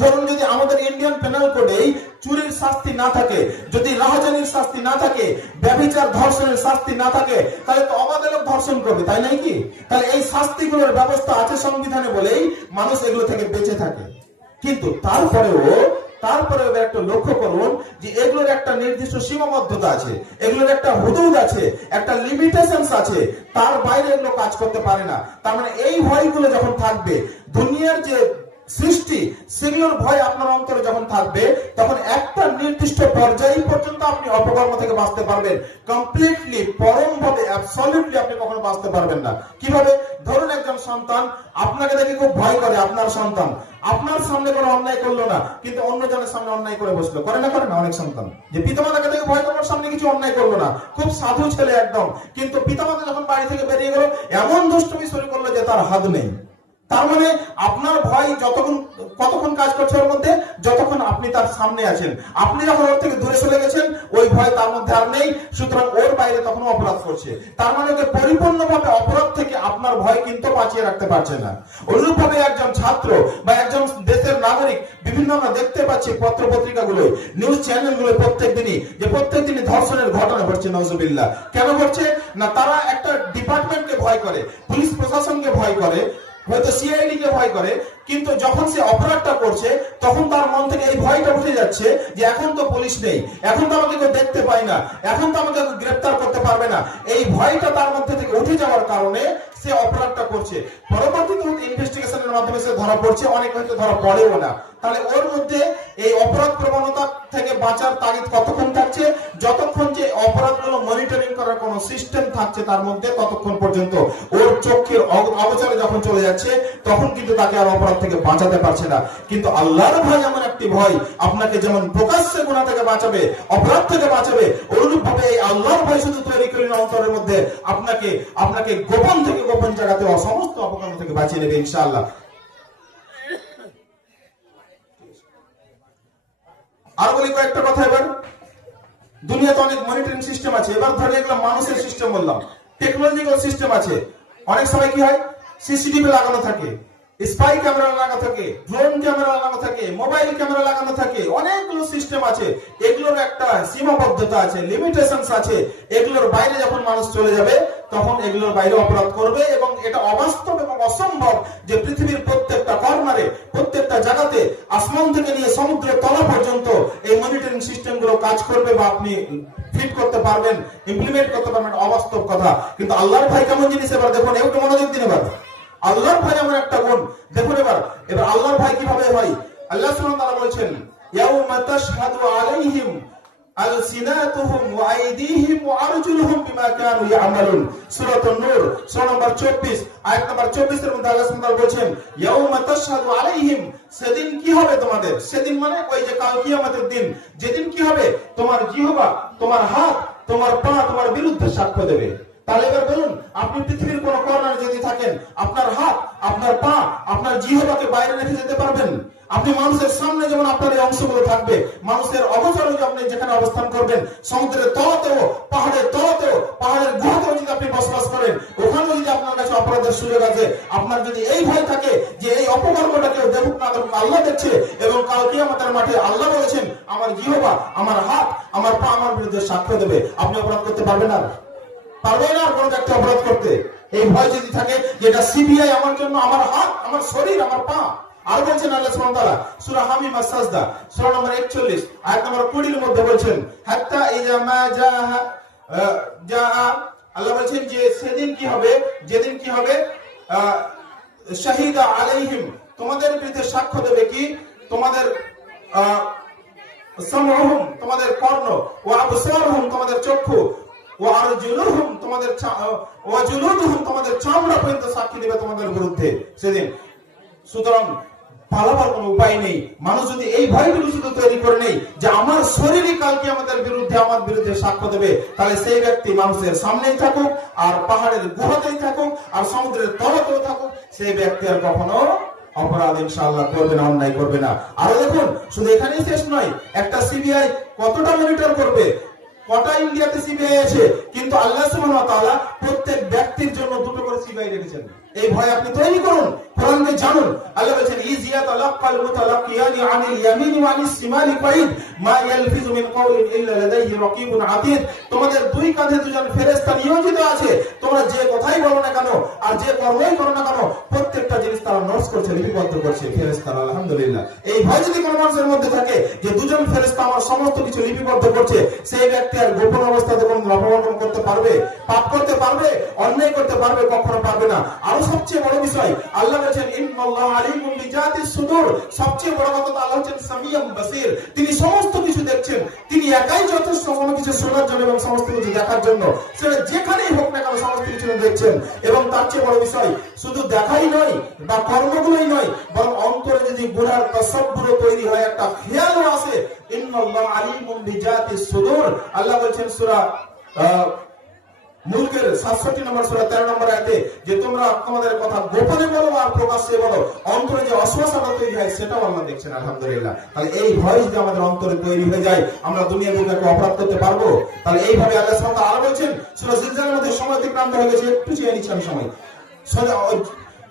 ধরুন, যদি আমাদের ইন্ডিয়ান পেনাল কোডে চুরির শাস্তি না থাকে, যদি রাহাজানির শাস্তি না থাকে, ব্যভিচার ধর্ষণের শাস্তি না থাকে, তাহলে তো অবাধে লোক ধর্ষণ করবে, তাই নাই কি? তাহলে এই শাস্তিগুলোর ব্যবস্থা আছে সংবিধানে বলেই মানুষ এগুলো থেকে বেঁচে থাকে। কিন্তু তারপরেও একটু লক্ষ্য করুন যে এগুলোর একটা নির্দিষ্ট সীমাবদ্ধতা আছে, এগুলোর একটা হুদুদ আছে, একটা লিমিটেশনস আছে, তার বাইরে এগুলো কাজ করতে পারে না। তার মানে এই ভয়গুলো যখন থাকবে, দুনিয়ার যে সৃষ্টি, সেগুলোর ভয় আপনার অন্তরে যখন থাকবে, তখন একটা নির্দিষ্ট পর্যায় পর্যন্ত আপনি অপকর্ম থেকে বাঁচতে পারবেন। কমপ্লিটলি, পরম ভাবে, অ্যাবসলিউটলি আপনি কখনো বাঁচতে পারবেন না। কিভাবে? ধরুন একজন সন্তান আপনাকে দেখে খুব ভয় করে। আপনার সন্তান আপনার সামনে কোনো অন্যায় করলো না, কিন্তু অন্যজনের সামনে অন্যায় করে বসলো। করে না? করে না? অনেক সন্তান যে পিতামাতাকে দেখে ভয় করার সামনে কিছু অন্যায় করলো না, খুব সাধু ছেলে একদম, কিন্তু পিতামাতা যখন বাড়ি থেকে বেরিয়ে গেল, এমন দুষ্টুমি শুরু করলো যে তার হাত নেই। তার মানে আপনার ভয় কতক্ষণ কাজ করছে ওর মধ্যে? যতক্ষণ আপনি তার সামনে আছেন। আপনি যখন ওর থেকে দূরে চলে গেছেন, ওই ভয় তার মধ্যে আর নেই, সুতরাং ওর বাইরে তখন অপরাধ করছে। তার মানে ওকে পরিপূর্ণভাবে অপরাধ থেকে আপনার ভয় কিন্তু বাঁচিয়ে রাখতে পারছে না। অনুরূপভাবে একজন ছাত্র বা একজন দেশের নাগরিক, বিভিন্ন আমরা দেখতে পাচ্ছি পত্র পত্রিকাগুলো, নিউজ চ্যানেলগুলো প্রত্যেক দিনই ধর্ষণের ঘটনা ঘটছে। নওজুবিল্লাহ। কেন ঘটছে? না তারা একটা ডিপার্টমেন্টকে ভয় করে, পুলিশ প্রশাসনকে ভয় করে, হয়তো সিআইডি কে ভয় করে, কিন্তু যখন সে অপরাধটা করছে, তখন তার মন থেকে এই ভয়টা উঠে যাচ্ছে যে এখন তো পুলিশ নেই, এখন তো আমাকে কেউ দেখতে পায় না, এখন তো আমাকে গ্রেফতার করতে পারবে না। এই ভয়টা তার মধ্যে থেকে উঠে যাওয়ার কারণে সে অপরাধটা করছে। পরবর্তীতে ইনভেস্টিগেশনের মাধ্যমে সে ধরা পড়ছে, অনেক হয়তো ধরা পড়েও না। তাহলে ওর মধ্যে এই অপরাধ প্রবণতা থেকে বাঁচার তাগিদ কতক্ষণ থাকছে? যতক্ষণ যে অপরাধগুলো মনিটরিং করার কোন সিস্টেম থাকছে তার মধ্যে, ততক্ষণ পর্যন্ত। ওর চোখের অগোচরে যখন চলে যাচ্ছে, তখন কিন্তু তাকে আর অপরাধ থেকে বাঁচাতে পারছে না। কিন্তু আল্লাহর ভয় এমন একটি ভয়, আপনাকে যেমন প্রকাশ্যে গুনাহ থেকে বাঁচাবে, অপরাধ থেকে বাঁচাবে, অনুরূপ ভাবে এই আল্লাহর ভয় শুধু তৈরি করে অন্তরের মধ্যে আপনাকে গোপন থেকে গোপন জায়গাতে সমস্ত অপকর্ম থেকে বাঁচিয়ে নেবে ইনশাআল্লাহ। আর বলি কয়েকটা কথা। এবার দুনিয়াতে অনেক মনিটরিং সিস্টেম আছে। এবার ধরে এগুলো মানুষের সিস্টেম বললাম, টেকনোলজিক্যাল সিস্টেম আছে। অনেক সময় কি হয়, সিসিটিভি লাগানো থাকে, স্পাই ক্যামেরা লাগানো থাকে, ড্রোন ক্যামেরা লাগানো থাকে, মোবাইল ক্যামেরা লাগানো থাকে, অনেকগুলো সিস্টেম আছে। এগুলোর একটা সীমাবদ্ধতা আছে, লিমিটেশনস আছে। এগুলোর বাইরে যখন মানুষ চলে যাবে তখন এগুলোর বাইরে অপরাধ করবে, এবং এটা অবাস্তব এবং অসম্ভব যে পৃথিবীর প্রত্যেকটা কর্নারে, প্রত্যেকটা জায়গাতে, আসমান থেকে নিয়ে সমুদ্রের তলা পর্যন্ত এই মনিটরিং সিস্টেম গুলো কাজ করবে বা আপনি ফিট করতে পারবেন, ইমপ্লিমেন্ট করতে পারবেন, অবাস্তব কথা। কিন্তু আল্লাহর ভয় কেমন জিনিস এবার দেখুন, একটু মনোযোগ দিন। এবার আল্লাহর ভয় এমন একটা গুণ দেখুন। এবার আল্লাহর ভয় কিভাবে হয়, আল্লাহ সুবহানাহু ওয়া তাআলা বলছেন, ইয়াউমা তাশহাদু আলাইহিম আলসিনাতুহুম ওয়া আইদিহিম ওয়া আরজুলুহুম বিমা কানু ইয়ামালুন। সূরা নূর সূরা নম্বর 24 আয়াত নম্বর 24 এর মধ্যে আল্লাহ সুবহানাহু ওয়া তাআলা বলছেন, ইয়াউমা তাশহাদু আলাইহিম, সেদিন কি হবে তোমাদের। সেদিন মানে ওই যে কাল কিয়ামতের দিন, যেদিন কি হবে, তোমার জিহ্বা, তোমার হাত, তোমার পা তোমার বিরুদ্ধে সাক্ষ্য দেবে। তাহলে এবার বলুন, আপনি পৃথিবীর কোন কর্নারে যদি থাকেন, আপনার হাত, আপনার পা, আপনার জিহ্বাকে বাইরে রেখে যেতে পারবেন? আপনি মানুষের সামনে যেমন আপনার এই অংশগুলো থাকবে, মানুষের অগোচরে আপনি যেখানে অবস্থান করবেন, সমুদ্রের তলাতেও, পাহাড়ের তলাতেও, পাহাড়ের গুহাতেও যদি আপনি বসবাস করেন, ওখানেও যদি আপনার কাছে অপরাধের সুযোগ আছে, আপনার যদি এই ভয় থাকে যে এই অপকর্মটা কেউ দেখুক না দেখুক, আল্লাহ দেখছে, এবং কাল কিয়ামতের মাঠে আল্লাহ বলেছেন, আমার জিহ্বা, আমার হাত, আমার পা আমার বিরুদ্ধে সাক্ষ্য দেবে, আপনি অপরাধ করতে পারবেন না, পারবে না কোন একটা অপরাধ করতে। এই ভয় যদি থাকে, যেটা সিবিআই আমার জন্য, আমার হাত, আমার শরীর, আমার পা। আর বলছেন আল্লাহ সুবহানাহু ওয়া তাআলা সূরা হামিম আস-সাজদা সূরা নম্বর 41 আয়াত নম্বর 20 এর মধ্যে বলছেন, হাত্তা ইযা মা জাআ, আল্লাহ বলছেন যে সেদিন কি হবে, যেদিন কি হবে, শাহিদা আলাইহিম, তোমাদের বিরুদ্ধে সাক্ষ্য দেবে কি, তোমাদের সামউহুম, তোমাদের কর্ণ, ওয়া আবসারুহুম, তোমাদের চক্ষু, ওয়া আরজুলুহুম, তোমাদের ওয়া জুলুদুহুম, তোমাদের চামড়া পর্যন্ত সাক্ষী দেবে তোমাদের বিরুদ্ধে সেদিন। সুতরাং পালাবার কোনো উপায় নেই। মানুষ যদি এই ভয়গুলো শুধু তৈরি করে নেই যে আমার শরীরই কালকে আমাদের বিরুদ্ধে, আমার বিরুদ্ধে সাক্ষ্য দেবে, তাহলে সেই ব্যক্তি মানুষের সামনেই থাকুক, আর পাহাড়ের গুহাতেই থাকুক, আর সমুদ্রের তলাতেও থাকুক, সেই ব্যক্তি আর কখনো অপরাধ ইনশাআল্লাহ করবে না, অন্যায় করবে না। আরো দেখুন, শুধু এখানেই শেষ নয়, একটা সিবিআই কতটা মনিটর করবে, কটা ইন্ডিয়াতে সিবিআই আছে, কিন্তু আল্লাহ সুবহানাহু ওয়া তাআলা প্রত্যেক ব্যক্তির জন্য দুটো করে সিবিআই রেখেছেন। এই ভয় আপনি তৈরি করুন, কোরআনকে জানুন। আল্লাহ বলেছেন, ইযিয়া তালাক্কাল মুতালাক্কিয়ানি আনিল ইয়ামিনি ওয়া আনিস শিমালি কাইদ মা ইয়ালফিজু মিন কাওলিন ইল্লা লাদাইহি রাকিবুন আতীদ। তোমাদের দুই কাঁধে দুজন ফেরেশতা নিয়োজিত আছে, তোমরা যে কথাই বলো না কেন আর যে কর্মই করো না কেন, প্রত্যেকটা জিনিস তারা নোটস করছে, লিপিবদ্ধ করছে ফেরেশতারা। আলহামদুলিল্লাহ। এই ভয় যদি কোনো মানুষের মধ্যে থাকে যে দুজন ফেরেশতা আমার সমস্ত কিছু লিপিবদ্ধ করছে, সেই ব্যক্তি আর গোপন অবস্থাতে কোনো অপরাধ করতে পারবে, পাপ করতে পারবে, অন্যায় করতে পারবে? কখনো পারবে না। আরো সবচেয়ে বড় বিষয়, আল্লাহ বলেছেন, ইন্নাল্লাহু আলিমুম বিজাতিস সুদূর। সবচেয়ে বড় কথা, আল্লাহ হচ্ছেন সামিউম বাসীর, তিনি সমস্ত কিছু দেখছেন। তিনি একাই যথেষ্ট সমস্ত কিছু শোনার জন্য এবং সমস্ত কিছু দেখার জন্য। সেটা যেখানেই হোক না কেন সমস্ত কিছু দেখছেন। এবং তার চেয়ে বড় বিষয়, শুধু দেখাই নয় বা কর্মগুলোই নয়, বরং অন্তরে যদি গুনার তাসাব্বুর তৈরি হয়, একটা খেয়ালও আসে, ইন্নাল্লাহু আলিমুম বিজাতিস সুদূর। আল্লাহ বলেছেন সূরা মুলকের 67 নম্বর সূরা 13 নম্বর আয়াতে যে তোমরা তোমাদের কথা গোপনে বলো আর প্রকাশ্যে বলো, অন্তরে যে অশ্বাসটা তৈরি হয় সেটাও আল্লাহ দেখছেন। আলহামদুলিল্লাহ। তাহলে এই ভয় যদি আমাদের অন্তরে তৈরি হয়ে যায়, আমরা দুনিয়ার বুকে অপরাধ করতে পারবো? তাহলে এইভাবে আল্লাহ সুবহানাহু ওয়া তাআলা বলছেন, সূরা জিলজালের মধ্যে সময় অতিক্রান্ত হয়ে গেছে, একটু চেয়ে নিচ্ছি আমি সময়।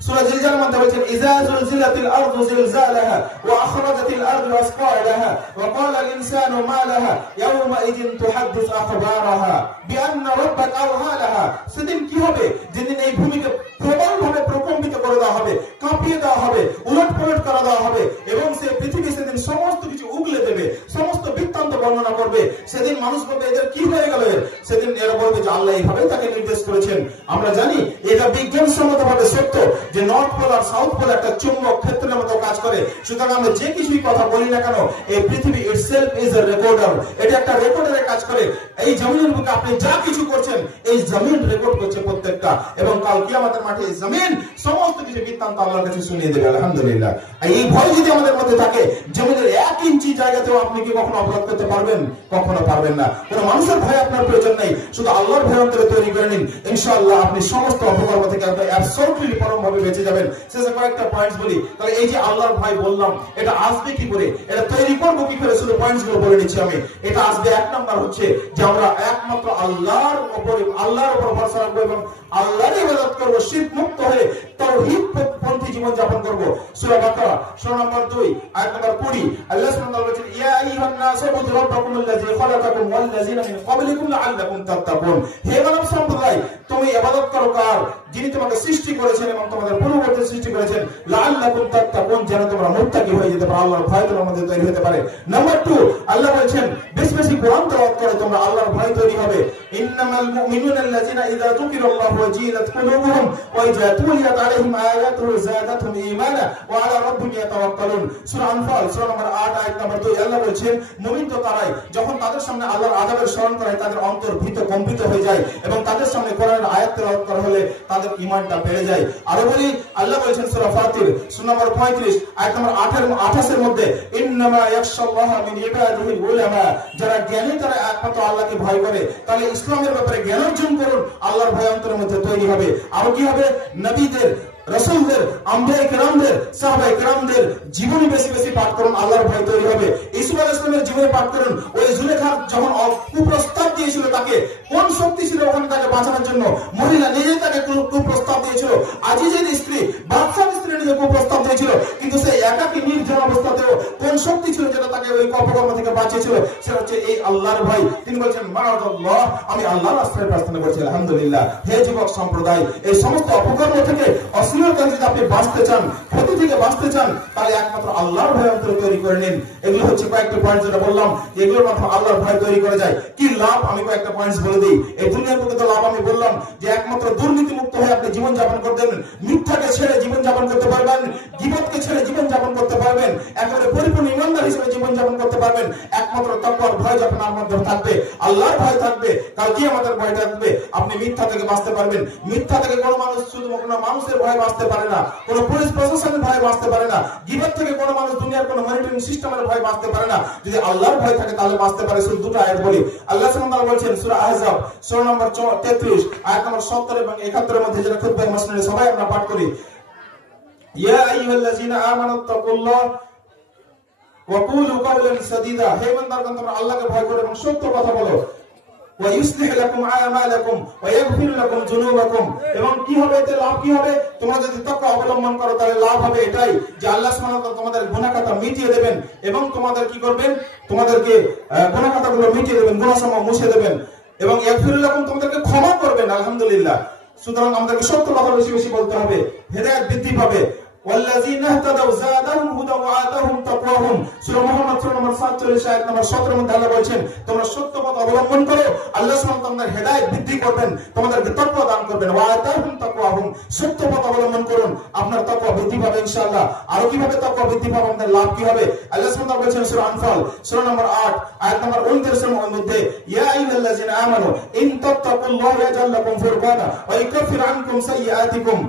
সূরা জিলজালের মধ্যে বলেছেন, ইযা যুলজিলাতিল আরদু জিলজালাহা ওয়া আখরাজাতিল আরদু আসকালাহা ওয়া ক্বালাল ইনসানু মা লাহা ইয়াওমা ইযিন তুহাদ্দিসু আখবারাহা বিআন্না রাব্বাকা আওহালাহা। সেদিন কি হবে, যেদিন এই ভূমিকে প্রবলভাবে প্রকম্পিত করে দেওয়া হবে, কাঁপিয়ে দেওয়া হবে, উলটপালট করে দেওয়া হবে, এবং সেই পৃথিবী সেদিন সমস্ত কিছু উগলে দেবে, সমস্ত বৃত্তান্ত বর্ণনা করবে। সেদিন মানুষ বলবে, এদের কি হয়ে গেল? সেদিন এরা বলবে যে আল্লাহ এইভাবে তাকে নির্দেশ করেছেন। আমরা জানি এটা বিজ্ঞানসম্মতভাবে সত্য যে নর্থ পোল আর সাউথ পোল একটা চুম্বক ক্ষেত্রের মতো কাজ করে। সুতরাং আমরা যে কিছুই কথা বলি না কেন, এই পৃথিবী ইটসেলফ ইজ এ রেকর্ডার, এটা একটা রেকর্ডারের কাজ করে। এই জমিনের বুকে আপনি যা কিছু করছেন, এই জমিন রেকর্ড করছে প্রত্যেকটা, এবং কাল কিয়ামতের মাঠে এই জমিন সমস্ত কিছু বৃত্তান্ত আল্লাহর কাছে শুনিয়ে দেবে। আলহামদুলিল্লাহ। এই ভয় যদি আমাদের মধ্যে থাকে, জমিনের 1 ইঞ্চি জায়গাতেও আপনি কি কখনো অপরাধ করতে পারবেন? কখনো পারবেন না। কোনো মানুষের ভয় আপনার প্রয়োজন নেই, শুধু আল্লাহর ভয় অন্তরে তৈরি করে নিন। ইনশাআল্লাহ আপনি সমস্ত অপকর্ম থেকে আপনি অ্যাবসলিউটলি পরমভাবে বেঁচে যাবেন। শেষে কয়েকটা পয়েন্টস বলি। তাহলে এই যে আল্লাহর ভয় বললাম, এটা আসবে কি করে, এটা তৈরি করবো কি করে, শুধু পয়েন্টস গুলো বলে নিচ্ছি আমি। এটা আসবে, 1 নাম্বার হচ্ছে যে আমরা একমাত্র আল্লাহর উপর ভরসা রাখবো এবং আল্লাহর ইবাদত করবো, শিরক মুক্ত হয়ে তাওহীদ পন্থী জীবন জীবন যাপন করব। সূরা বাকারা সূরা নম্বর 2 আয়াত নম্বর 20 আল্লাহ সুবহানাহু ওয়া তাআলা বলেন ইয়া আইয়ুহান নাস উবুদু রাব্বাকুমুল্লাযী খালাকাকুম ওয়াল্লাযীনা মিন ক্বাবলিকুম লাআল্লাকুম তাত্তাকুন। হে মানব সম্প্রদায়, তুমি ইবাদত করো কার? যিনি তোমাকে সৃষ্টি করেছেন এবং তোমাদের পূর্ববর্তী সৃষ্টি করেছেন, লাআল্লাকুম তাত্তাকুন, যেন তোমরা মুত্তাকি হয়ে যেতে পারো, আল্লাহর ভয় তোমার মধ্যে তৈরি হতে পারে। নাম্বার 2, আল্লাহ বলেন বেশি বেশি কোরআন তেলাওয়াত করে তোমরা আল্লাহর ভয় তৈরি হবে। ইন্নামাল মুমিনুনা আল্লাযীনা ইযা যুকিরাল্লাহু ওয়াজিলাত কুলুবুহুম ওয়া ইযা তুলিয়াত আলাইহিম আয়াতুহু যাদাতুহুম ঈমানা ওয়া আলা রাব্বিহিম ইয়াতাওয়াক্কালুন। সূরা আনফাল সূরা নম্বর 8 আয়াত নম্বর 2 আল্লাহ বলেন মুমিন তো তারাই যখন তাদের সামনে আল্লাহর আযাবের স্মরণ করে তাদের অন্তর ভীত কম্পিত হয়ে যায় এবং তাদের সামনে কোরআনের আয়াত তেলাওয়াত করা হলে তাদের ঈমানটা বেড়ে যায়। আরো বলি আল্লাহ বলেন সূরা ফাতির সূরা নম্বর 35 আয়াত নম্বর 28 এর মধ্যে ইন্নামা ইয়াখশাল্লাহা মিন ইবাদিহিল উলামা, যারা জ্ঞানী তারা একমাত্র আল্লাহকে ভয় করে। তাহলে ইসলামের ব্যাপারে জ্ঞান অর্জন করুন, আল্লাহর ভয় অন্তরের মধ্যে তৈরি হবে। আর কি হবে? নবীদের, রাসূলদের, আম্বিয়া কিরামদের, সাহাবায়ে কিরামদের জীবনী বেশি বেশি পাঠ করুন, আল্লাহর ভয় তৈরি হবে। ইসুফ আলাইহিস সালামের জীবনী পাঠ করুন। ওই জুলেখা যখন কুপ্রস্তাব দিয়েছিল তাকে, কোন শক্তি ছিল ওখানে তাকে বাঁচানোর জন্য? মহিলা নিজেই তাকে কুপ্রস্তাব দিয়েছিল। আজিজের স্ত্রী, বাদশার স্ত্রী নিজে কুপ্রস্তাব দিয়েছিল, কিন্তু সেই একাকী নির্জন অবস্থাতেও কোন শক্তি ছিল যেটা তাকে ওই অপকর্ম থেকে বাঁচিয়েছিল? সেটা হচ্ছে এই আল্লাহর ভয়। তিনি বলছেন মাআযাল্লাহ, আমি আল্লাহর আশ্রয় প্রার্থনা করছি। আলহামদুলিল্লাহ। হে যুবক সম্প্রদায়, এই সমস্ত অপকর্ম থেকে, অশ্লীলতা থেকে যদি আপনি বাঁচতে চান, ক্ষতি থেকে বাঁচতে চান, তাহলে একমাত্র আল্লাহর ভয় অন্তরে তৈরি করে নিন। এগুলো হচ্ছে কয়েকটা পয়েন্ট যেটা বললাম, এগুলোর মাধ্যমে আল্লাহর ভয় তৈরি করা যায়। কি লাভ আমি কয়েকটা পয়েন্টস বলে দিই। এই দুনিয়ার প্রকৃত লাভ আমি বললাম যে একমাত্র দুর্নীতি মুক্ত হয়ে আপনি জীবন যাপন করতেন, মিথ্যাকে ছেড়ে জীবন যাপন করতে পারবেন, গীবতকে ছেড়ে জীবন যাপন করতে পারবেন, একেবারে পরিপূর্ণ ইমানদার হিসেবে জীবন যাপন করতে পারবেন। একমাত্র তাকওয়ার ভয় যখন আপনার মধ্যে থাকবে, আল্লাহর ভয় থাকবে, কাল কিয়ামতের ভয় থাকবে, আপনি মিথ্যা থেকে বাঁচতে পারবেন। মিথ্যা থেকে কোনো মানুষ, শুধু কোনো মানুষের ভয় বাঁচতে পারে না, কোনো পুলিশ প্রশাসনের ভয় বাঁচতে পারে না, গীবত থেকে কোনো মানুষ দুনিয়ার কোনো মনিটরিং সিস্টেমের ভয় বাঁচতে পারে না। যদি আল্লাহর ভয় থাকে তাহলে বাঁচতে পারে। শুধু দুটো আয়াত বলি। আল্লাহ সুবহানাহু ওয়া তাআলা বলেন সূরা আহজাব সূরা নম্বর 33 আয়াত নম্বর 70 এবং 71 এর মধ্যে, যেটা খুতবায়ে মাসনুনে সবাই আমরা পাঠ করি, ইয়া আইয়ুহাল্লাযীনা আমানুত্তাকুল্লাহ ওয়া কুলু কাওলান সাদীদা। হে ইমানদারগণ, তোমরা আল্লাহকে ভয় করো এবং সত্য কথা বলো। ওয়া ইউসলিহু লাকুম আমালাকুম ওয়া ইয়াগফির লাকুম যুনুবাকুম। এবং কি হবে এতে? লাভ কি হবে? তোমরা যদি তাকওয়া অবলম্বন করো তাহলে লাভ হবে এটাই যে আল্লাহ সুবহানাহু ওয়া তাআলা তোমাদের গুনাহ খাতা মিটিয়ে দেবেন এবং তোমাদের কি করবেন? তোমাদেরকে গুনাহ খাতাগুলো মিটিয়ে দেবেন, গুনাহ সমূহ মুছে দেবেন এবং ইয়াগফির লাকুম, তোমাদেরকে ক্ষমা করবেন। আলহামদুলিল্লাহ। সুতরাং আমাদেরকে সত্য কথা বেশি বেশি বলতে হবে, হেদায়েত বৃদ্ধি পাবে। ওয়াল্লাযীনা ইহতাদাউ যাদাহুম হুদা ওয়া আতাহুম তাকওয়াহুম। সূরা মুহাম্মদ সূরা নম্বর 47 আয়াত নম্বর 17 এর মধ্যে আল্লাহ বলেন তোমরা সত্য পথ অবলম্বন করো, আল্লাহ সুবহানাহু ওয়া তাআলা তোমাদের হেদায়েত বৃদ্ধি করবেন, তোমাদেরকে তাকওয়া দান করবেন। ওয়া আতাহুম তাকওয়াহুম, সত্য পথ অবলম্বন করুন, আপনার তাকওয়া বৃদ্ধি পাবে ইনশাআল্লাহ। আর কিভাবে তাকওয়া বৃদ্ধি পাবে, আমাদের লাভ কি হবে? আল্লাহ সুবহানাহু ওয়া তাআলা বলেন সূরা আনফাল সূরা নম্বর 8 আয়াত নম্বর 29 এর মধ্যে, ইয়া আইয়ুহাল্লাযীনা আমানু ইন তাত্তাকুল্লাহা ইয়াজআল লাকুম ফুরকানা ওয়া ইউকাফির আনকুম সাইয়্যাতিকুম।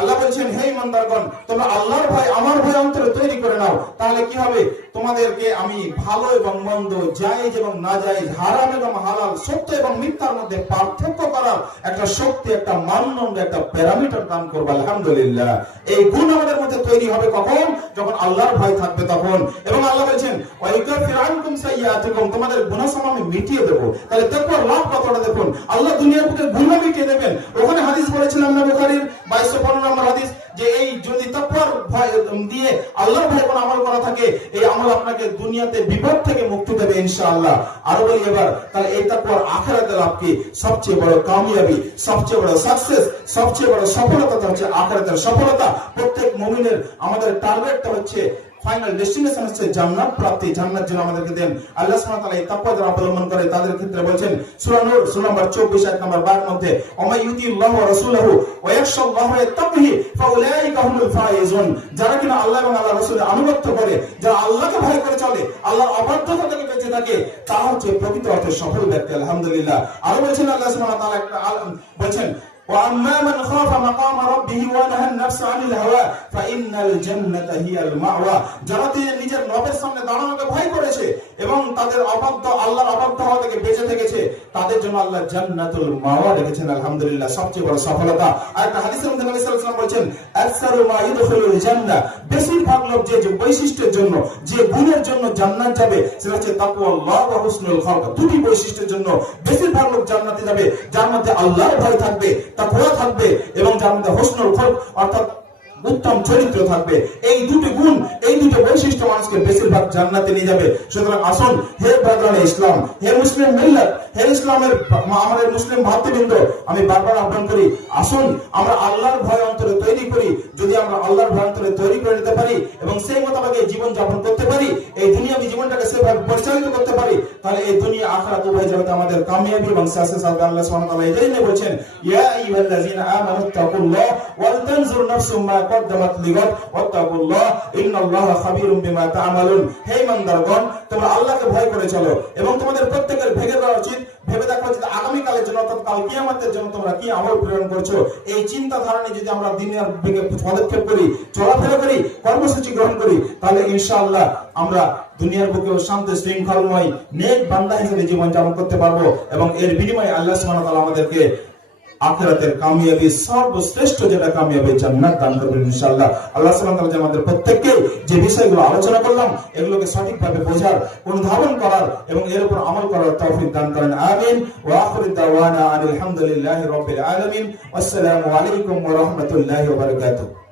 আল্লাহ বলছেন হে ইমানদারগণ, তোমরা আল্লাহর ভয়, আমার ভয় অন্তরে তৈরি করে নাও, তাহলে কি হবে? তোমাদেরকে আমি ভালো এবং মন্দ, জায়েজ এবং নাজায়েজ, হারাম এবং হালাল, সত্য এবং মিথ্যার মধ্যে পার্থক্য করার একটা শক্তি, একটা মানদণ্ড, একটা প্যারামিটার দান করব। আলহামদুলিল্লাহ। এই গুণ আমাদের মধ্যে তৈরি হবে কখন? যখন আল্লাহর ভয় থাকবে তখন। এবং আল্লাহ বলছেন ওয়া ইউকাফির আনকুম সাইয়্যাতিকুম, তোমাদের গুনাহসমূহ আমি মিটিয়ে দেব। তাহলে তাকওয়ার লাভ কতটা দেখুন। আল্লাহ দুনিয়ার বুকে গুনাহ মিটিয়ে দেবেন। ওখানে হাদিস বলেছিলাম না, বুখারীর 2215 নম্বর হাদিস, যে এই যদি তাকওয়ার ভয় দিয়ে আল্লাহর ভয় কোন আমল করা থাকে, এই আমল আপনাকে দুনিয়াতে বিপদ থেকে মুক্তি দেবে ইনশাআল্লাহ। আরো বলি এবার, তাহলে এই তাকওয়ার আখিরাতে লাভ কি? সবচেয়ে বড় কামিয়াবি, সবচেয়ে বড় সাকসেস, সবচেয়ে বড় সফলতা হচ্ছে আখিরাতের সফলতা। প্রত্যেক মুমিনের আমাদের টার্গেটটা হচ্ছে, ফাইনাল ডেস্টিনেশন হচ্ছে জান্নাত প্রাপ্তি। জান্নাত যেন আমাদেরকে দেন আল্লাহ সুবহানাহু ওয়া তাআলা। এই তাকওয়া যারা অবলম্বন করে তাদের ক্ষেত্রে বলেন সূরা নূর সূরা নম্বর 24 আয়াত নম্বর 12 এর মধ্যে, ওমা ইউতিল্লাহু ওয়া রাসূলুহু ওয়া ইয়াখশাল্লাহু ওয়া ইয়াত্তাকিহি ফাউলাইকা হুমুল ফায়েজুন। যারা কিনা আল্লাহ এবং আল্লাহর রাসূলের আনুগত্য করে, যারা আল্লাহকে ভয় করে চলে, আল্লাহর অবাধ্যতা থেকে বেঁচে থাকে, তারা হচ্ছে প্রকৃত অর্থে সফল ব্যক্তি। আলহামদুলিল্লাহ। আরো বলেন আল্লাহ সুবহানাহু ওয়া তাআলা একটা বলেন وَأَمَّا مَنْ خَافَ مَقَامَ رَبِّهِ وَنَهَى النَّفْسَ عَنِ الْهَوَى فَإِنَّ الْجَنَّةَ هِيَ الْمَأْوَى। যারা নিজের রবের সামনে দাঁড়ানোকে ভয় করেছে এবং তাদের অবাধ্য, আল্লাহর অবাধ্য হওয়া থেকে বেঁচে থেকেছে, তাদের জন্য আল্লাহ জান্নাতুল মাওয়া রেখেছেন। আলহামদুলিল্লাহ। সবচেয়ে বড় সফলতা। আর একটা হাদিসের মধ্যে নবী সাল্লাল্লাহু আলাইহি ওয়াসাল্লাম বলেছেন আকসারু মা ইদখুলুল জান্নাহ, বেশিরভাগ লোক যে বৈশিষ্ট্যের জন্য, যে গুণের জন্য জান্নাত যাবে, সেটা হচ্ছে তাকওয়াল্লাহ ওয়া হুসনুল খালক। দুটি বৈশিষ্ট্যের জন্য বেশিরভাগ লোক জান্নাতে যাবে, যার মধ্যে আল্লাহর ভয় থাকবে, তাকওয়া থাকবে এবং যার মধ্যে হুসনুল খালক অর্থাৎ উত্তম চরিত্র থাকবে। এই দুটি গুণ, এই দুটো বৈশিষ্ট্য মানুষকে বেশিরভাগ জান্নাতে নিয়ে যাবে। সুতরাং আসুন হে ব্রাদারান ইসলাম, হে মুসলিম মিল্লাত, হে ইসলামের আমাদের মুসলিম ভাতৃবৃন্দ, আমি বারবার আহ্বান করি, আসুন আমরা আল্লাহর ভয় অন্তরে তৈরি করি। যদি আমরা আল্লাহর ভয় অন্তরে তৈরি করে নিতে পারি এবং সেই মোতাবেক জীবন যাপন করতে পারি, এই দুনিয়াবী জীবনটাকে সেভাবে পরিচালিত করতে পারি, তাহলে এই দুনিয়া আখিরাত উভয় জগতে আমাদের কামিয়াবি এবং সাকসেস হবে। আল্লাহ সুবহানাহু ওয়া তাআলা এই জন্য বলেছেন, ইয়া আইয়ুহাল্লাযীনা আমানু তাকুল্লাহ ওয়াল তানজুর নাফসুম মা কদ্দামাত লিগাদ ওয়াত্তাকুল্লাহ ইন্নাল্লাহা খাবীরুম বিমা তা'মালুন। হে ইমানদারগণ, তোমরা আল্লাহকে ভয় করে চলো এবং তোমাদের প্রত্যেকের ভেবে দেওয়া উচিত, ভেবে দেখা উচিত আগামী কালের জন্য, অর্থাৎ কাল কিয়ামতের জন্য তোমরা কি আমল প্রেরণ করছো। এই চিন্তা ধারণা যদি আমরা দিনের দিকে পদক্ষেপ করি, চলাফেরা করি, কর্মসূচি গ্রহণ করি, তাহলে ইনশাআল্লাহ আমরা দুনিয়ার বুকেও শান্তি শৃঙ্খলময় নেক বান্দা হিসেবে জীবন যাপন করতে পারবো এবং এর বিনিময়ে আল্লাহ সুবহানাহু ওয়া তাআলা আমাদেরকে আখিরাতের কামিয়াবি, সর্বশ্রেষ্ঠ যেটা কামিয়াবি, জান্নাত দান করবেন ইনশাআল্লাহ। আল্লাহ সুবহানাহু ওয়া তাআলা আমাদের প্রত্যেককে যে বিষয়গুলো আলোচনা করলাম এগুলোকে সঠিকভাবে বোঝার, অনুধাবন করার এবং এর উপর আমল করার তৌফিক দান করেন। আমিন। ওয়া আখিরু দাওয়ানা আলহামদুলিল্লাহি রাব্বিল আলামিন। আসসালামু আলাইকুম ওয়া রাহমাতুল্লাহি ওয়া বারাকাতুহু।